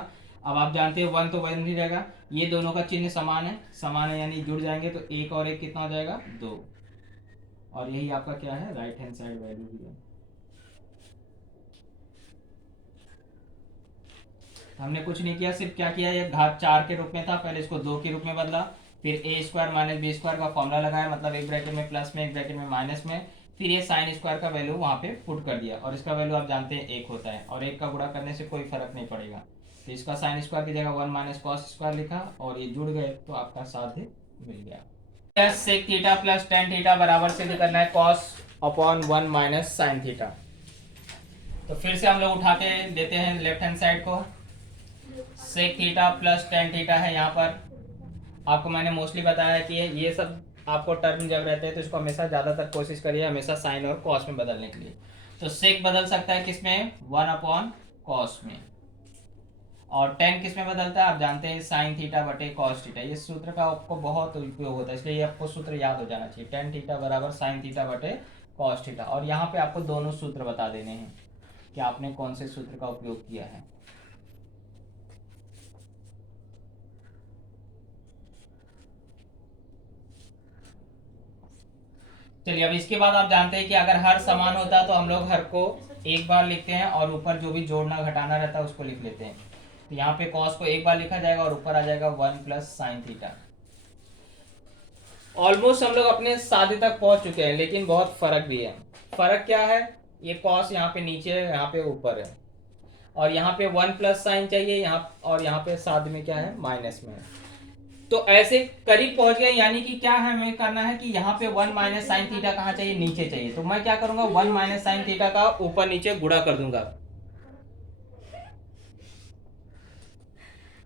अब आप जानते हैं 1 तो 1 ही रहेगा, ये दोनों का चिन्ह समान है यानी जुड़ जाएंगे, तो एक और एक कितना हो जाएगा 2, और यही आपका क्या है, राइट हैंड साइड वैल्यू भी है। हमने कुछ नहीं किया, सिर्फ क्या किया, ये घात 4 के रूप में था, पहले इसको 2 के रूप में बदला, फिर ए स्क्वायर माइनस बी स्क्वायर का फॉर्मूला लगाया, मतलब एक ब्रैकेट में प्लस में एक ब्रैकेट में माइनस में, फिर ये साइन स्क्वायर का वैल्यू वहाँ पे पुट कर दिया, और इसका वैल्यू आप जानते हैं 1 होता है, और 1 का गुणा करने से कोई फर्क नहीं पड़ेगा, तो इसका साइन स्क्वायर की जगह 1 माइनस कॉस स्क्वायर लिखा, और ये जुड़ गए तो आपका साध्य मिल गया। Sec theta plus tan theta बराबर से करना है cos upon 1 minus sine theta. तो फिर से हम लोग उठा के देते हैं लेफ्ट हैंड साइड को, sec theta plus tan theta है, यहाँ पर आपको मैंने मोस्टली बताया कि ये सब आपको टर्म जब रहते हैं तो इसको हमेशा ज़्यादातर कोशिश करिए हमेशा साइन और कॉस में बदलने के लिए। तो सेक बदल सकता है किसमें, 1 अपॉन कॉस में, और टेन किस में बदलता है, आप जानते हैं साइन थीटा बटे कॉस थीटा, ये सूत्र का आपको बहुत उपयोग होता है, इसलिए आपको सूत्र याद हो जाना चाहिए, टेन थीटा बराबर साइन थीटा बटे कॉस थीटा, और यहाँ पे आपको दोनों सूत्र बता देने हैं कि आपने कौन से सूत्र का उपयोग किया है। चलिए अब इसके बाद आप जानते हैं कि अगर हर समान होता है तो हम लोग हर को एक बार लिखते हैं, और ऊपर जो भी जोड़ना घटाना रहता है उसको लिख लेते हैं। तो यहाँ पे कॉस को एक बार लिखा जाएगा, और ऊपर आ जाएगा 1 प्लस साइन थीटा। ऑलमोस्ट हम लोग अपने साधे तक पहुंच चुके हैं, लेकिन बहुत फर्क भी है। फर्क क्या है, ये कॉस यहाँ पे नीचे है, यहाँ पे ऊपर है, और यहाँ पे 1 प्लस साइन चाहिए यहाँ, और यहाँ पे साथ में क्या है, माइनस में है। तो ऐसे करीब पहुंच गए, यानी कि क्या है हमें करना है कि यहाँ पे 1 माइनस साइन थीटा कहाँ चाहिए, नीचे चाहिए, तो मैं क्या करूंगा 1 माइनस साइन थीटा का ऊपर नीचे गुणा कर दूंगा,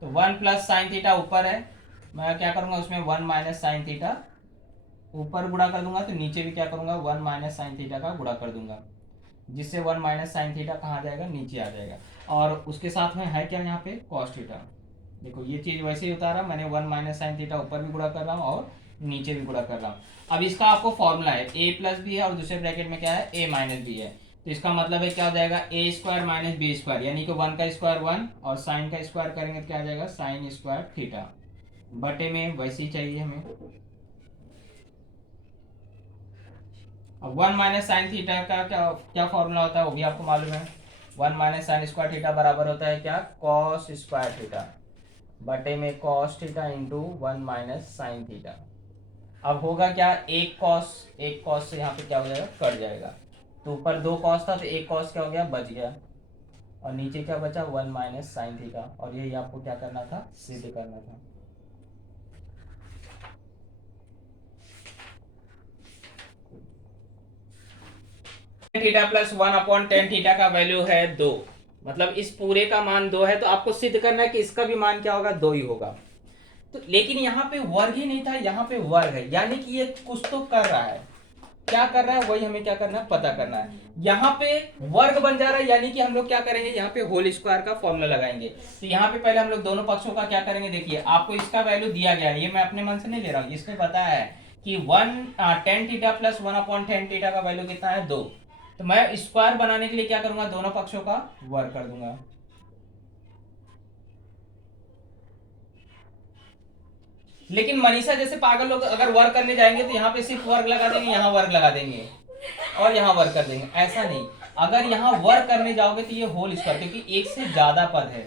तो 1 प्लस साइन थीटा ऊपर है, मैं क्या करूंगा उसमें 1 माइनस साइन थीटा ऊपर गुणा कर दूंगा तो नीचे भी क्या करूंगा, 1 माइनस साइन थीटा का गुणा कर दूंगा, जिससे 1 माइनस साइन थीटा कहाँ आ जाएगा, नीचे आ जाएगा। और उसके साथ में है क्या यहाँ पे, कॉस थीटा। देखो ये चीज वैसे ही उतारा मैंने, 1 माइनस साइन थीटा ऊपर भी गुणा कर रहा हूँ और नीचे भी गुणा कर रहा हूँ। अब इसका आपको फॉर्मूला है, ए प्लस बी है और दूसरे ब्रैकेट में क्या है, ए माइनस बी है। तो इसका मतलब है क्या हो जाएगा, ए स्क्वायर माइनस बी स्क्वायर, यानी कि 1 का स्क्वायर 1 और साइन का स्क्वायर करेंगे तो क्या आ जाएगा, साइन स्क्वायर थीटा बटे में वैसे ही चाहिए हमें। अब 1 माइनस साइन थीटा का क्या क्या फॉर्मूला होता है वो भी आपको मालूम है। 1 माइनस साइन स्क्वायर थीटा बराबर होता है क्या, कॉस स्क्वायर थीटा बटे में cos theta into 1 minus sine theta. अब होगा क्या, एक कॉस से यहाँ पे क्या हो जाएगा, कट जाएगा। तो ऊपर 2 कॉस था तो एक कॉस क्या हो गया, बच गया, और नीचे क्या बचा, 1 माइनस साइन थीटा। और यही आपको क्या करना था, सिद्ध करना था। Theta plus 1 upon tan theta का वैल्यू है 2, मतलब इस पूरे का मान 2 है, तो आपको सिद्ध करना है कि इसका भी मान क्या होगा, 2 ही होगा। तो लेकिन यहाँ पे वर्ग ही नहीं था, यहाँ पे वर्ग है, यानी कि ये कुछ तो कर रहा है। क्या कर रहा है वही हमें क्या करना है, पता करना है। यहाँ पे वर्ग बन जा रहा है, यानी कि हम लोग क्या करेंगे, यहाँ पे होल स्क्वायर का फॉर्मूला लगाएंगे। तो यहाँ पे पहले हम लोग दोनों पक्षों का क्या करेंगे, देखिए आपको इसका वैल्यू दिया गया है, ये मैं अपने मन से नहीं ले रहा हूँ, इसमें बताया है कि 10 थीटा प्लस 1 अपॉन 10 थीटा का वैल्यू कितना है, 2। तो मैं स्क्वायर बनाने के लिए क्या करूंगा, दोनों पक्षों का वर्ग कर दूंगा। लेकिन मनीषा जैसे पागल लोग अगर वर्क करने जाएंगे तो यहाँ पे सिर्फ वर्क लगा देंगे, यहाँ वर्क लगा देंगे और यहाँ वर्क कर देंगे, ऐसा नहीं। अगर यहाँ वर्क करने जाओगे तो ये होल स्क्वायर, क्योंकि एक से ज्यादा पद है।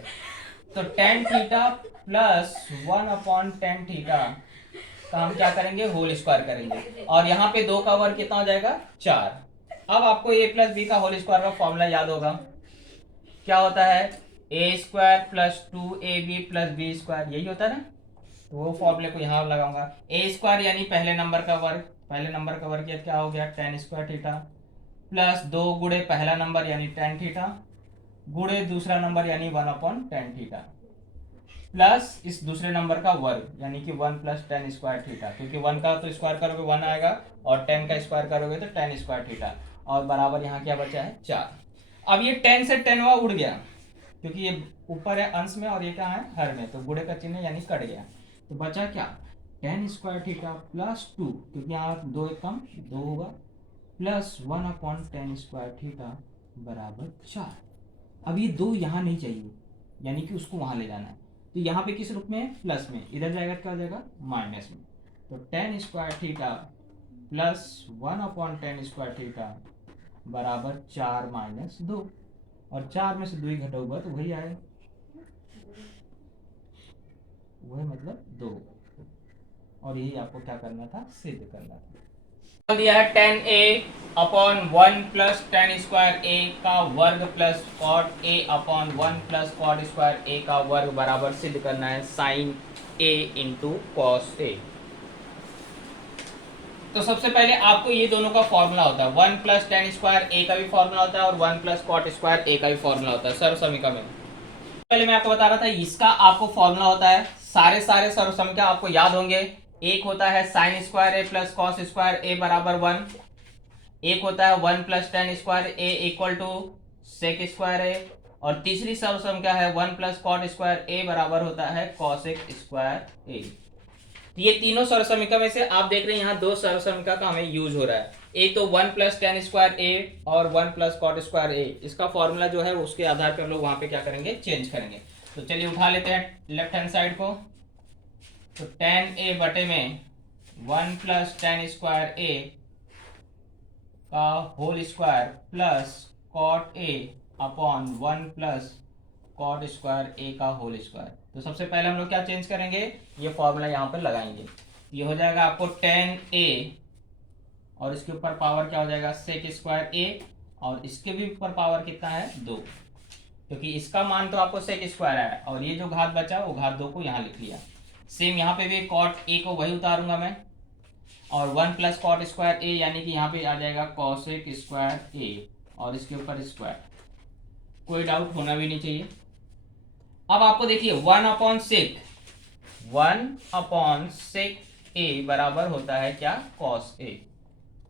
तो tan theta plus 1 upon tan theta का हम क्या करेंगे, होल स्क्वायर करेंगे, और यहाँ पे 2 का वर्ग कितना हो जाएगा, 4। अब आपको ए प्लस बी का होल स्क्वायर का फॉर्मूला याद होगा, क्या होता है, A square plus 2ab plus B square, यही होता है ना। तो वो फॉर्मूले को यहाँ लगाऊंगा, ए स्क्वायर यानी पहले नंबर का वर्ग, पहले नंबर का वर्ग क्या हो गया, टेन स्क्वायर थीटा, प्लस 2 गुणे पहला नंबर यानी टेन थीटा, गुणे दूसरा नंबर यानी 1 अपॉन टेन थीटा, प्लस इस दूसरे नंबर का वर्ग यानी कि 1 प्लस टेन स्क्वायर थीटा, क्योंकि 1 का तो स्क्वायर करोगे 1 आएगा और 10 का स्क्वायर करोगे तो टेन स्क्वायर थीटा, और बराबर यहाँ क्या बचा है, 4। अब ये 10 से 10 उड़ गया, क्योंकि ये ऊपर है अंश में और ये क्या है, हर में, तो गुणे का चिन्ह यानी कट गया। तो बचा क्या, टेन स्क्वायर थीटा प्लस 2, क्योंकि यहाँ 2 एक कम 2 होगा, plus 1 upon ten square theta बराबर 4। अब ये 2 यहाँ नहीं चाहिए, यानी कि उसको वहां ले जाना है। तो यहाँ पे किस रूप में, प्लस में, इधर जाएगा क्या हो जाएगा, माइनस में। तो ten square theta plus 1 upon ten square theta बराबर 4 माइनस 2, और 4 में से 2 ही घटाओगे तो वही आएगा, वही मतलब 2। और यही आपको क्या करना था, सिद्ध करना था। दिया है 10a upon 1 plus tan square a का वर्ग plus cot a upon 1 plus cot square a का वर्ग बराबर सिद्ध करना है sine a into cos a। तो सबसे पहले आपको ये दोनों का फॉर्मूला होता है, 1 प्लस टेन स्क्वायर a का भी फॉर्मूला होता है और 1 प्लस कॉट स्क्वायर a का भी फॉर्मूला होता है सर्व समीकरण में। पहले मैं आपको बता रहा था इसका आपको फॉर्मूला होता है, सारे सर्व समीकरण आपको याद होंगे। एक होता है sine square A plus cos square A बराबर 1, एक होता है 1 plus tan square A equal to sec square A, और तीसरी सर्व समीकरण है 1 प्लस कॉट स्क्वायर ए बराबर होता है कॉसेक स्क्वायर ए। ये तीनों सर्व समीकरण में से आप देख रहे हैं यहाँ 2 सर्व समीकरण का हमें यूज हो रहा है, एक तो 1 प्लस टेन स्क्वायर ए और 1 प्लस कॉट स्क्वायर ए। इसका फॉर्मूला जो है उसके आधार पर हम लोग वहां पे क्या करेंगे, चेंज करेंगे। तो चलिए उठा लेते हैं लेफ्ट हैंड साइड को, तो टेन ए बटे में 1 प्लस टेन स्क्वायर ए का whole square plus cot A upon 1 plus cot square A का होल स्क्वायर। तो सबसे पहले हम लोग क्या चेंज करेंगे, ये फॉर्मूला यहाँ पर लगाएंगे। ये हो जाएगा आपको 10a और इसके ऊपर पावर क्या हो जाएगा, सेक स्क्वायर a, और इसके भी ऊपर पावर कितना है, 2, क्योंकि इसका मान तो आपको सेक स्क्वायर है और ये जो घात बचा वो घात 2 को यहाँ लिख लिया। सेम यहाँ पे भी कॉट ए को वही उतारूंगा मैं, और 1 प्लस कॉट स्क्वायर ए यानी कि यहाँ पे आ जाएगा कॉसेक स्क्वायर ए और इसके ऊपर स्क्वायर, कोई डाउट होना भी नहीं चाहिए। अब आपको देखिए 1 अपॉन सेक ए बराबर होता है क्या, कॉस ए।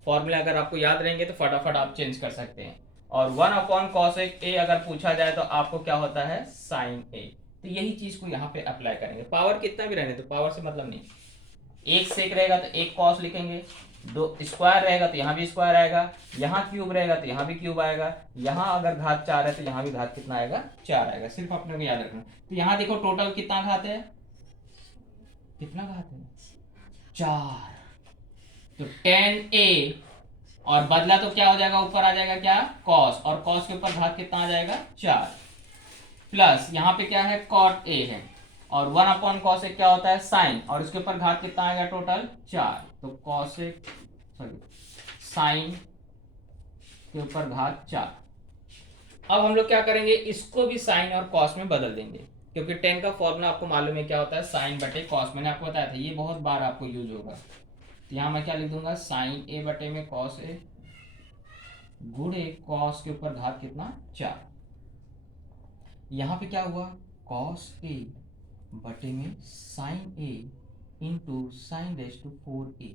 फॉर्मूला अगर आपको याद रहेंगे तो फटाफट आप चेंज कर सकते हैं। और 1/cos ए अगर पूछा जाए तो आपको क्या होता है, साइन ए। तो यही चीज को यहाँ पे अप्लाई करेंगे। पावर कितना भी रहने तो पावर से मतलब नहीं, एक सेक रहेगा तो एक कॉस लिखेंगे, दो स्क्वायर रहेगा तो यहाँ भी स्क्वायर आएगा, यहाँ क्यूब रहेगा तो यहाँ भी क्यूब आएगा, यहाँ अगर घात 4 है तो यहाँ भी घात कितना आएगा, 4 आएगा। सिर्फ अपने को याद रखना। तो यहाँ देखो टोटल कितना घात है, कितना घात है, 4। तो 10a और बदला तो क्या हो जाएगा, ऊपर आ जाएगा क्या, कॉस, और कॉस के ऊपर घात कितना आ जाएगा, 4, प्लस यहाँ पे क्या है, कॉट ए है, और 1/cos ए क्या होता है, साइन, और इसके ऊपर घात कितना आएगा, टोटल 4। तो कॉसेक सॉरी साइन के ऊपर घात 4। अब हम लोग क्या करेंगे, इसको भी साइन और कॉस में बदल देंगे, क्योंकि 10 का फॉर्मूला आपको मालूम है क्या होता है, साइन बटे कॉस। मैंने आपको बताया था, ये बहुत बार आपको यूज होगा। तो यहाँ मैं क्या लिख दूंगा, साइन ए बटे में कॉस ए गुणे कॉस के ऊपर घात कितना, 4। यहाँ पे क्या हुआ, कॉस ए बटे में sine A into sine raise to 4a।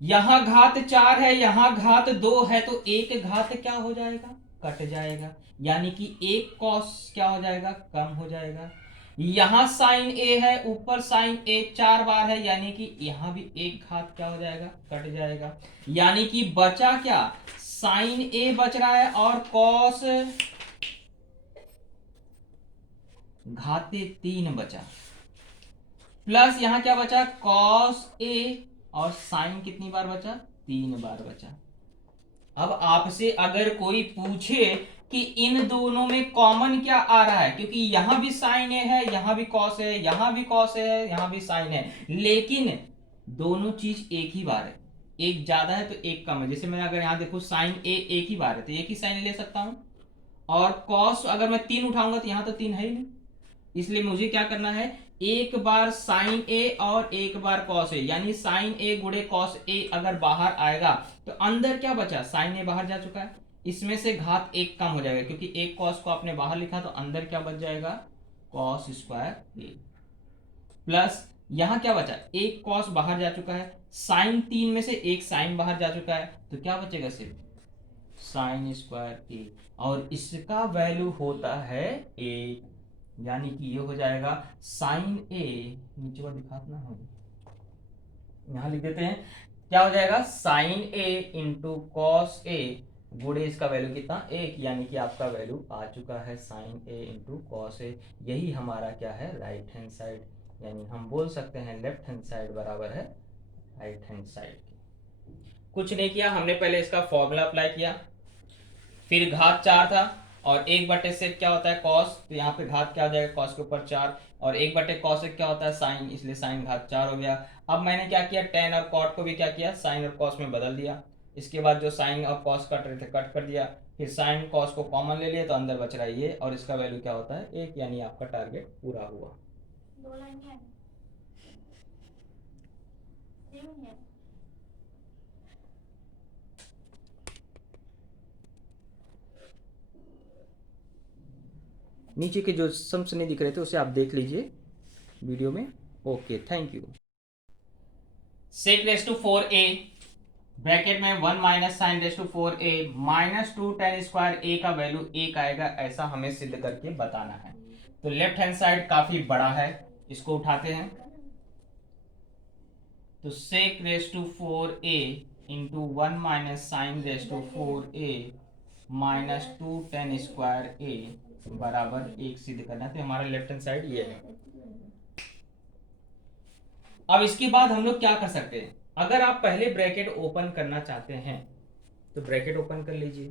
यहां घात 4 है, यहां घात 2 है, तो एक घात क्या हो जाएगा, कट जाएगा, यानी कि एक कॉस क्या हो जाएगा, कम हो जाएगा। यहां साइन ए है, ऊपर साइन ए 4 बार है, यानी कि यहां भी एक घात क्या हो जाएगा, कट जाएगा। यानी कि बचा क्या, साइन ए बच रहा है और कॉस घाते 3 बचा, प्लस यहां क्या बचा, कॉस ए, और साइन कितनी बार बचा, 3 बार बचा। अब आपसे अगर कोई पूछे कि इन दोनों में कॉमन क्या आ रहा है, क्योंकि यहां भी साइन ए है, यहां भी कॉस है, यहां भी कॉस है, यहां भी साइन है, लेकिन दोनों चीज एक ही बार है, एक ज्यादा है तो एक कम है। जैसे मैं अगर यहां देखूं, साइन ए एक ही बार है तो एक ही साइन ले सकता हूं, और कॉस अगर मैं 3 उठाऊंगा तो यहां तो 3 है ही नहीं, इसलिए मुझे क्या करना है, एक बार साइन ए और एक बार कॉस ए, यानी साइन ए गुणे कॉस ए अगर बाहर आएगा तो अंदर क्या बचा, साइन ए बाहर जा चुका है, इसमें से घात 1 कम हो जाएगा, क्योंकि एक कॉस को आपने बाहर लिखा तो अंदर क्या बच जाएगा, कॉस स्क्वायर ए, प्लस यहां क्या बचा, एक कॉस बाहर जा चुका है, साइन 3 में से एक साइन बाहर जा चुका है, तो क्या बचेगा, सिर्फ साइन स्क्वायर ए, और इसका वैल्यू होता है ए, यानी कि ये हो जाएगा साइन ए, नीचे को दिखाना हो, यहां लिख देते हैं, क्या हो जाएगा, sign A into cos A गुणे इसका वैल्यू कितना, 1, यानी कि आपका वैल्यू आ चुका है sign A into cos A. यही हमारा क्या है, राइट हैंड साइड, यानी हम बोल सकते हैं लेफ्ट हैंड साइड बराबर है राइट हैंड साइड की। कुछ नहीं किया हमने, पहले इसका फॉर्मूला अप्लाई किया, फिर घात 4 था, और 1/sec क्या होता है, कॉस, तो यहाँ पे घात क्या हो जाएगा, कॉस के ऊपर 4, और 1/cosec क्या होता है, साइन, इसलिए साइन घात 4 हो गया। अब मैंने क्या किया, टेन और कॉट को भी क्या किया, साइन और कॉस में बदल दिया। इसके बाद जो साइन और कॉस कट रहे थे कट कर दिया, फिर साइन कॉस को कॉमन ले लिया तो अंदर बच रहा है ये, और इसका वैल्यू क्या होता है, 1, यानी आपका टारगेट पूरा हुआ। नीचे के जो सम्स नहीं दिख रहे थे उसे आप देख लीजिए वीडियो में। Okay, thank you. Sec raise to 4a bracket में 1 minus sine raise to 4a minus 2 tan square a का वैल्यू 1 आएगा, ऐसा हमें सिद्ध करके बताना है। तो लेफ्ट हैंड साइड काफी बड़ा है, इसको उठाते हैं, तो sec raise to 4a into 1 minus sine raise to 4a minus 2 tan square a बराबर 1 सिद्ध करना है। तो हमारा लेफ्ट हैंड साइड ये है। अब इसके बाद हम लोग क्या कर सकते हैं, अगर आप पहले ब्रैकेट ओपन करना चाहते हैं तो ब्रैकेट ओपन कर लीजिए।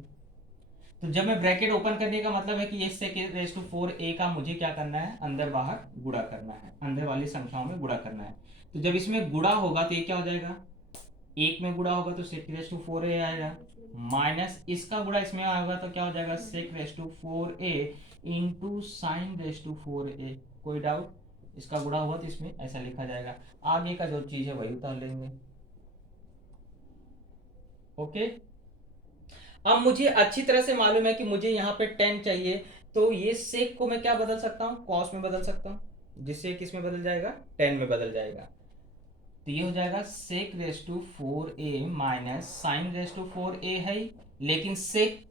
तो जब मैं ब्रैकेट ओपन करने का मतलब है कि ये सेक रेस टू 4a का मुझे क्या करना है, अंदर बाहर गुणा करना है, अंदर वाली संख्याओं में गुणा करना है। तो जब इसमें गुणा होगा तो ये क्या हो जाएगा, 1 में गुणा होगा तो सेक रेस टू 4a आएगा, माइनस इसका गुणा इसमें आएगा तो क्या हो जाएगा, sec raise to 4a into sine raise to 4a। कोई डाउट, इसका गुणा हुआ तो इसमें ऐसा लिखा जाएगा, आगे का जो चीज है वही उतार लेंगे। ओके, अब मुझे अच्छी तरह से मालूम है कि मुझे यहाँ पे 10 चाहिए, तो ये सेक को मैं क्या बदल सकता हूँ, कॉस में बदल सकता हूँ, जिससे किस में बदल जाएगा, 10 में बदल जाएगा। तो ये हो जाएगा sec raise to 4a minus sine raise to 4a है, लेकिन सेक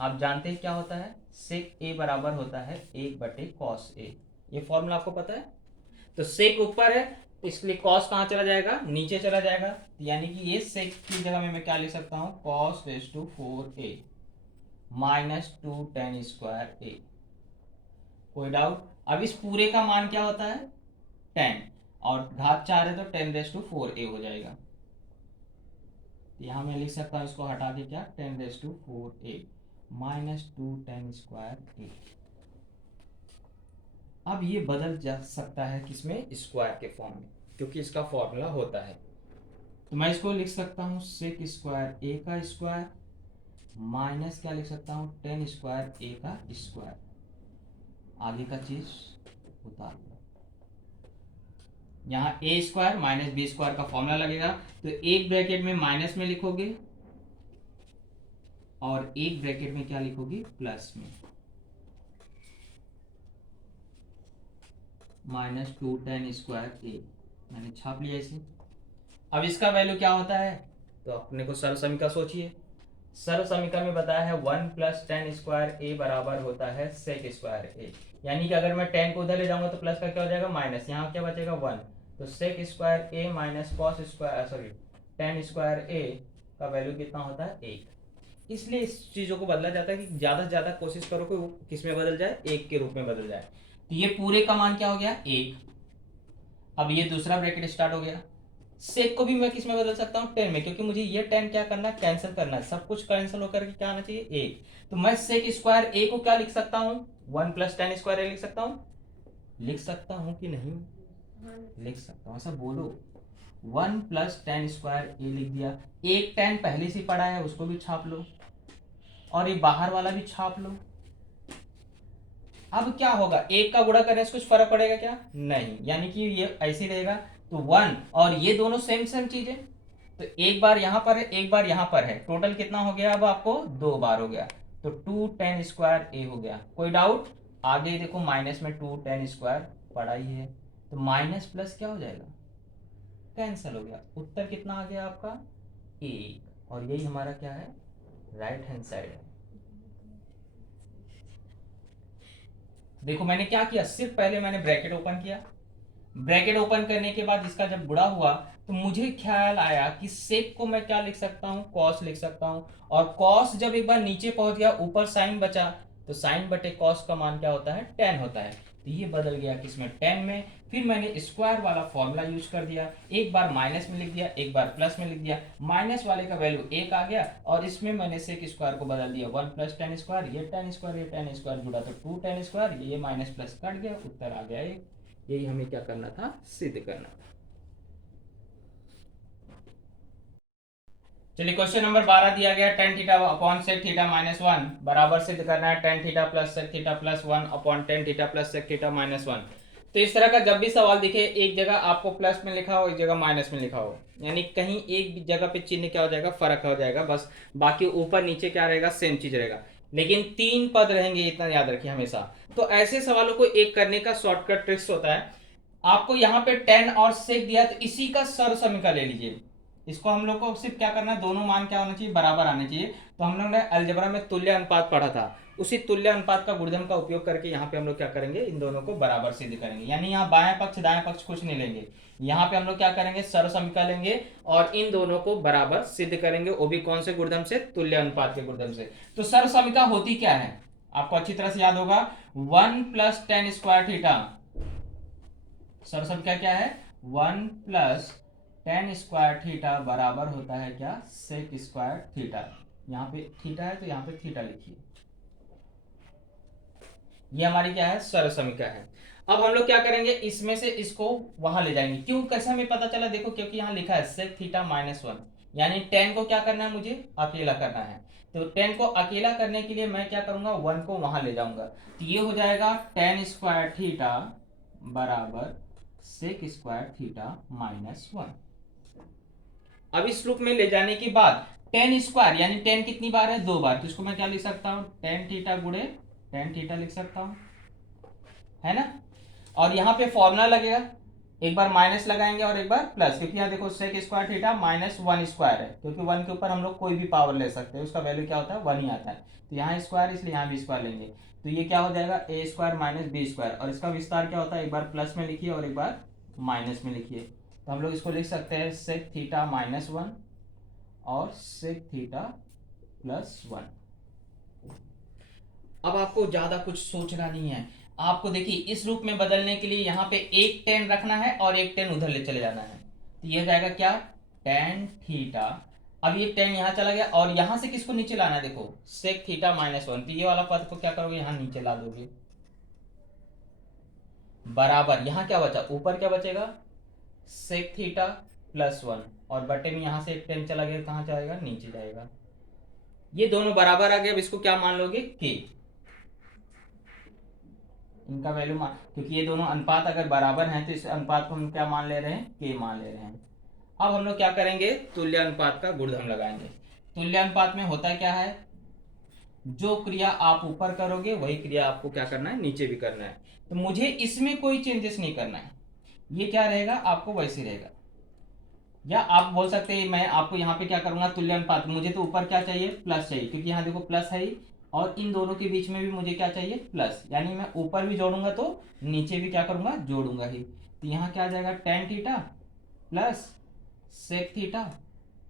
आप जानते हैं क्या होता है, सेक a बराबर होता है 1/cos a। ये फॉर्मूला आपको पता है। तो सेक ऊपर है तो इसलिए कॉस कहाँ चला जाएगा, नीचे चला जाएगा। यानी कि ये सेक की जगह में मैं क्या लिख सकता हूँ, cos raise to 4a minus 2 tan square a। कोई डाउट? अब इस पूरे का मान क्या होता है, 10, और घात 4 है तो 10⁴ हो जाएगा। यहाँ मैं लिख सकता हूँ इसको हटा के क्या, 10⁴ माइनस 2 tan स्क्वायर a। अब ये बदल जा सकता है किसमें, स्क्वायर के फॉर्म में, क्योंकि इसका फॉर्मूला होता है। तो मैं इसको लिख सकता हूँ सेक स्क्वायर a का स्क्वायर माइनस क्या लिख सकता हूँ, 10 स्क्वायर a का स्क्वायर। आगे का चीज उतार लो। यहाँ ए स्क्वायर माइनस बी स्क्वायर का फॉर्मूला लगेगा, तो एक ब्रैकेट में माइनस में लिखोगे और एक ब्रैकेट में क्या लिखोगे, प्लस में, माइनस 2 tan स्क्वायर ए। मैंने छाप लिया इसे। अब इसका वैल्यू क्या होता है, तो अपने को सरल समीकरण सोचिए। सरल समीकरण में बताया है 1 + tan स्क्वायर ए बराबर होता है सेक स्क्वायर ए। यानी कि अगर मैं 10 को उधर ले जाऊंगा तो प्लस का क्या हो जाएगा, माइनस, यहाँ क्या बचेगा 1। तो sec square A minus cos square sorry tan square A का वैल्यू कितना होता है, 1। इसलिए इस चीज़ों को बदला जाता है कि ज़्यादा से ज़्यादा कोशिश करो कि वो किस में बदल जाए, 1 के रूप में बदल जाए। तो ये पूरे का मान क्या हो गया, 1। अब ये दूसरा ब्रैकेट स्टार्ट हो गया। सेक को भी मैं किस में बदल सकता हूँ, 10 में, क्योंकि मुझे ये 10 क्या करना है, कैंसिल करना है। सब कुछ कैंसिल होकर के क्या आना चाहिए, 1। तो मैं सेक स्क्वायर ए को क्या लिख सकता हूँ, 1 + tan स्क्वायर ए लिख सकता हूँ। लिख सकता हूँ कि नहीं, लिख सकता हूँ, ऐसा बोलो। 1 + tan स्क्वायर ए लिख दिया। एक tan पहले से पड़ा है उसको भी छाप लो, और ये बाहर वाला भी छाप लो। अब क्या होगा, एक का गुणा करने से कुछ फर्क पड़ेगा क्या, नहीं, यानी कि ये ऐसे रहेगा। तो 1 और ये दोनों सेम सेम चीज है, तो एक बार यहां पर है एक बार यहां पर है, टोटल कितना हो गया, अब आपको 2 बार हो गया। तो 2 tan स्क्वायर ए हो गया। कोई डाउट? आगे देखो माइनस में 2 tan स्क्वायर पड़ा ही है, तो माइनस प्लस क्या हो जाएगा, कैंसिल हो गया। उत्तर कितना आ गया आपका, 1। और यही हमारा क्या है, राइट हैंड साइड है। देखो मैंने क्या किया, सिर्फ पहले मैंने ब्रैकेट ओपन किया। ब्रैकेट ओपन करने के बाद इसका जब गुणा हुआ तो मुझे ख्याल आया कि सेक को मैं क्या लिख सकता हूँ, कॉस लिख सकता हूँ। और कॉस जब एक बार नीचे पहुंच गया, ऊपर साइन बचा, तो साइन बटे कॉस का मान क्या होता है, 10 होता है। तो ये बदल गया किसमें, 10 में। फिर मैंने स्क्वायर वाला फॉर्मूला यूज कर दिया, एक बार माइनस में लिख दिया, एक बार प्लस में लिख दिया। माइनस वाले का वैल्यू 1 आ गया, और इसमें मैंने सेक स्क्वायर को बदल दिया 1 + tan स्क्वायर। ये tan स्क्वायर ये tan स्क्वायर जुड़ा तो 2 tan स्क्वायर, ये माइनस प्लस कट गया, उत्तर आ गया 1। यही हमें क्या करना था, सिद्ध करना था। चलिए क्वेश्चन नंबर 12 दिया गया, tan theta upon sec theta -1 बराबर सिद्ध करना है tan theta plus sec theta plus 1 upon tan theta plus sec theta -1। तो इस तरह का जब भी सवाल दिखे, एक जगह आपको प्लस में लिखा हो, एक जगह माइनस में लिखा हो, यानी कहीं एक जगह पे चिन्ह क्या हो जाएगा, फर्क हो जाएगा बस, बाकी ऊपर नीचे क्या रहेगा, सेम चीज रहेगा। लेकिन 3 पद रहेंगे, इतना याद रखिए हमेशा। तो ऐसे सवालों को एक करने का शॉर्टकट ट्रिक्स होता है, आपको यहाँ पे tan और सेक दिया तो इसी का सर्व समीकरण ले लीजिए। इसको हम लोग को सिर्फ क्या करना है, दोनों मान क्या होना चाहिए, बराबर आने चाहिए। तो हम लोग ने अलजेब्रा में तुल्य अनुपात पढ़ा था, उसी तुल्य अनुपात का गुणधर्म का उपयोग करके यहाँ पे हम लोग क्या करेंगे, इन दोनों को बराबर सिद्ध करेंगे। यानी यहाँ बाएं पक्ष दाएं पक्ष कुछ नहीं लेंगे, यहाँ पे हम लोग क्या करेंगे, सर्व समीकरण लेंगे और इन दोनों को बराबर सिद्ध करेंगे, वो भी कौन से गुणधर्म से, तुल्य अनुपात के गुणधर्म से। तो सर्व समीकरण होती क्या है, आपको अच्छी तरह से याद होगा, 1 + tan स्क्वायर थीटा। सर्व समीकरण क्या है, 1 + tan स्क्वायर थीटा बराबर होता है क्या, सेक स्क्वायर थीटा। यहाँ पे थीटा है तो यहाँ पे थीटा लिखिए। ये हमारी क्या है, सरल समीकरण है। अब हम लोग क्या करेंगे, इसमें से इसको वहां ले जाएंगे। क्यों, कैसे हमें पता चला, देखो क्योंकि यहाँ लिखा है सेक थीटा -1, यानी tan को क्या करना है, मुझे अकेला करना है। तो tan को अकेला करने के लिए मैं क्या करूंगा, 1 को वहां ले जाऊंगा। तो ये हो जाएगा tan स्क्वायर थीटा बराबर सेक स्क्वायर थीटा -1। अब इस रूप में ले जाने के बाद tan स्क्वायर, यानी tan कितनी बार है, 2 बार, तो इसको मैं क्या लिख सकता हूँ, tan थीटा गुणे tan थीटा लिख सकता हूँ, है ना। और यहाँ पे फॉर्मूला लगेगा, एक बार माइनस लगाएंगे और एक बार प्लस, क्योंकि यहाँ देखो sec square theta minus one square है, क्योंकि वन के ऊपर हम लोग कोई भी पावर ले सकते हैं, उसका वैल्यू क्या होता है, वन ही आता है। तो यहाँ स्क्वायर, इसलिए यहाँ भी स्क्वायर लेंगे। तो ये क्या हो जाएगा, ए स्क्वायर माइनस बी स्क्वायर, और इसका विस्तार क्या होता है, एक बार प्लस में लिखिए और एक बार माइनस में लिखिए। तो हम लोग इसको लिख सकते हैं सेक थीटा माइनस वन और सेक थीटा प्लस वन। अब आपको ज्यादा कुछ सोचना नहीं है, आपको देखिए इस रूप में बदलने के लिए यहाँ पे एक टेन रखना है और एक टेन उधर ले चले जाना है। तो ये हो जाएगा क्या, टेन थीटा। अब ये टेन यहाँ चला गया और यहाँ से किसको नीचे लाना है, देखो सेक थीटा माइनस वन। तो ये वाला पद को क्या करोगे, यहाँ नीचे ला दोगे, बराबर यहाँ क्या बचा, ऊपर क्या बचेगा, सेक थीटा प्लस वन, और बटे में यहाँ से एक टेन चला गया, कहाँ जाएगा, नीचे जाएगा। ये दोनों बराबर आ गए। अब इसको क्या मान लोगे, के, इनका वैल्यू मान, क्योंकि ये दोनों अनुपात अगर बराबर हैं तो इस अनुपात को हम क्या मान ले रहे हैं, के मान ले रहे हैं। अब हम लोग क्या करेंगे, तुल्य अनुपात का गुणधर्म लगाएंगे। तुल्य अनुपात में होता क्या है, जो क्रिया आप ऊपर करोगे वही क्रिया आपको क्या करना है, नीचे भी करना है। तो मुझे इसमें कोई चेंजेस नहीं करना है, ये क्या रहेगा, आपको वैसे रहेगा। या आप बोल सकते हैं मैं आपको यहाँ पे क्या करूंगा, तुल्य अनुपात, मुझे तो ऊपर क्या चाहिए, प्लस चाहिए, क्योंकि यहाँ देखो प्लस है ही, और इन दोनों के बीच में भी मुझे क्या चाहिए, प्लस, यानी मैं ऊपर भी जोड़ूंगा तो नीचे भी क्या करूंगा, जोड़ूंगा ही। तो यहाँ क्या आ जाएगा, tan theta plus sec theta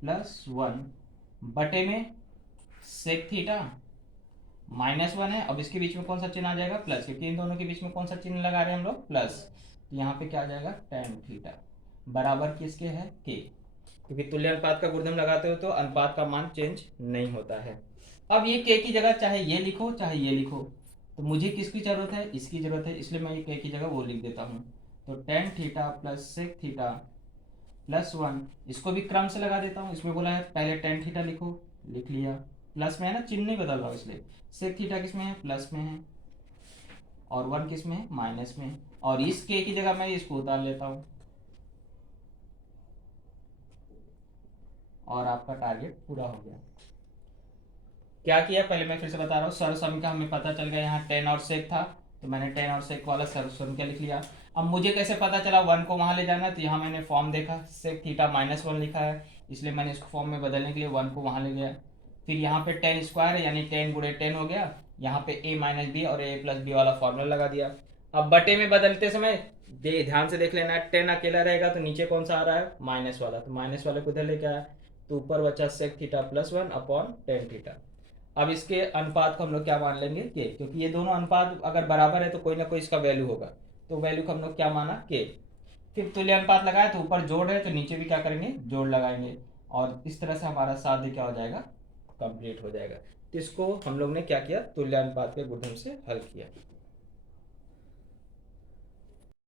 plus one, बटे में सेक थीटा माइनस वन है। अब इसके बीच में कौन सा चिन्ह आ जाएगा, प्लस, क्योंकि इन दोनों के बीच में कौन सा चिन्ह लगा रहे हैं हम लोग, प्लस। तो यहाँ पे क्या आ जाएगा, टेन थीटा बराबर किसके है, के, क्योंकि तुल्य अनुपात का गुणधर्म लगाते हो तो अनुपात का मान चेंज नहीं होता है। अब ये के की जगह चाहे ये लिखो चाहे ये लिखो, तो मुझे किसकी जरूरत है, इसकी जरूरत है, इसलिए मैं ये के की जगह वो लिख देता हूँ। तो tan theta plus sec theta plus one, इसको भी क्रम से लगा देता हूँ। इसमें बोला है पहले टेन थीटा लिखो, लिख लिया, प्लस में है ना, चिन्ह नहीं बदल रहा हूँ इसलिए। सेक थीटा किस में है, प्लस में है, और वन किस में है, माइनस में है, और इस के की जगह मैं इसको उतार लेता हूँ, और आपका टारगेट पूरा हो गया। क्या किया, पहले मैं फिर से बता रहा हूँ, सर्वसम का हमें पता चल गया, यहाँ टेन और सेक था तो मैंने टेन और सेक वाला सर्वसम क्या लिख लिया। अब मुझे कैसे पता चला वन को वहां ले जाना, तो यहाँ मैंने फॉर्म देखा, सेक थीटा माइनस वन लिखा है, इसलिए मैंने इसको फॉर्म में बदलने के लिए वन को वहां ले गया। फिर यहाँ पे टेन स्क्वायर है, यानी टेन गुणे टेन हो गया, यहाँ पे ए माइनस बी और ए प्लस बी वाला फॉर्मूला लगा दिया। अब बटे में बदलते समय ध्यान से देख लेना, टेन अकेला रहेगा तो नीचे कौन सा आ रहा है, माइनस वाला, तो माइनस वाले को इधर लेके आया, तो ऊपर बचा sec theta plus one upon tan theta. अब इसके अनुपात को हम लोग क्या मान लेंगे, के, क्योंकि ये दोनों अनुपात अगर बराबर है तो कोई ना कोई इसका वैल्यू होगा, तो वैल्यू को हम लोग क्या माना, के। फिर तुल्य अनुपात लगाया तो ऊपर जोड़ है तो नीचे भी क्या करेंगे, जोड़ लगाएंगे, और इस तरह से हमारा साध्य क्या हो जाएगा, कंप्लीट हो जाएगा। तो इसको हम लोग ने क्या किया, तुल्य अनुपात के गुणधर्म से हल किया।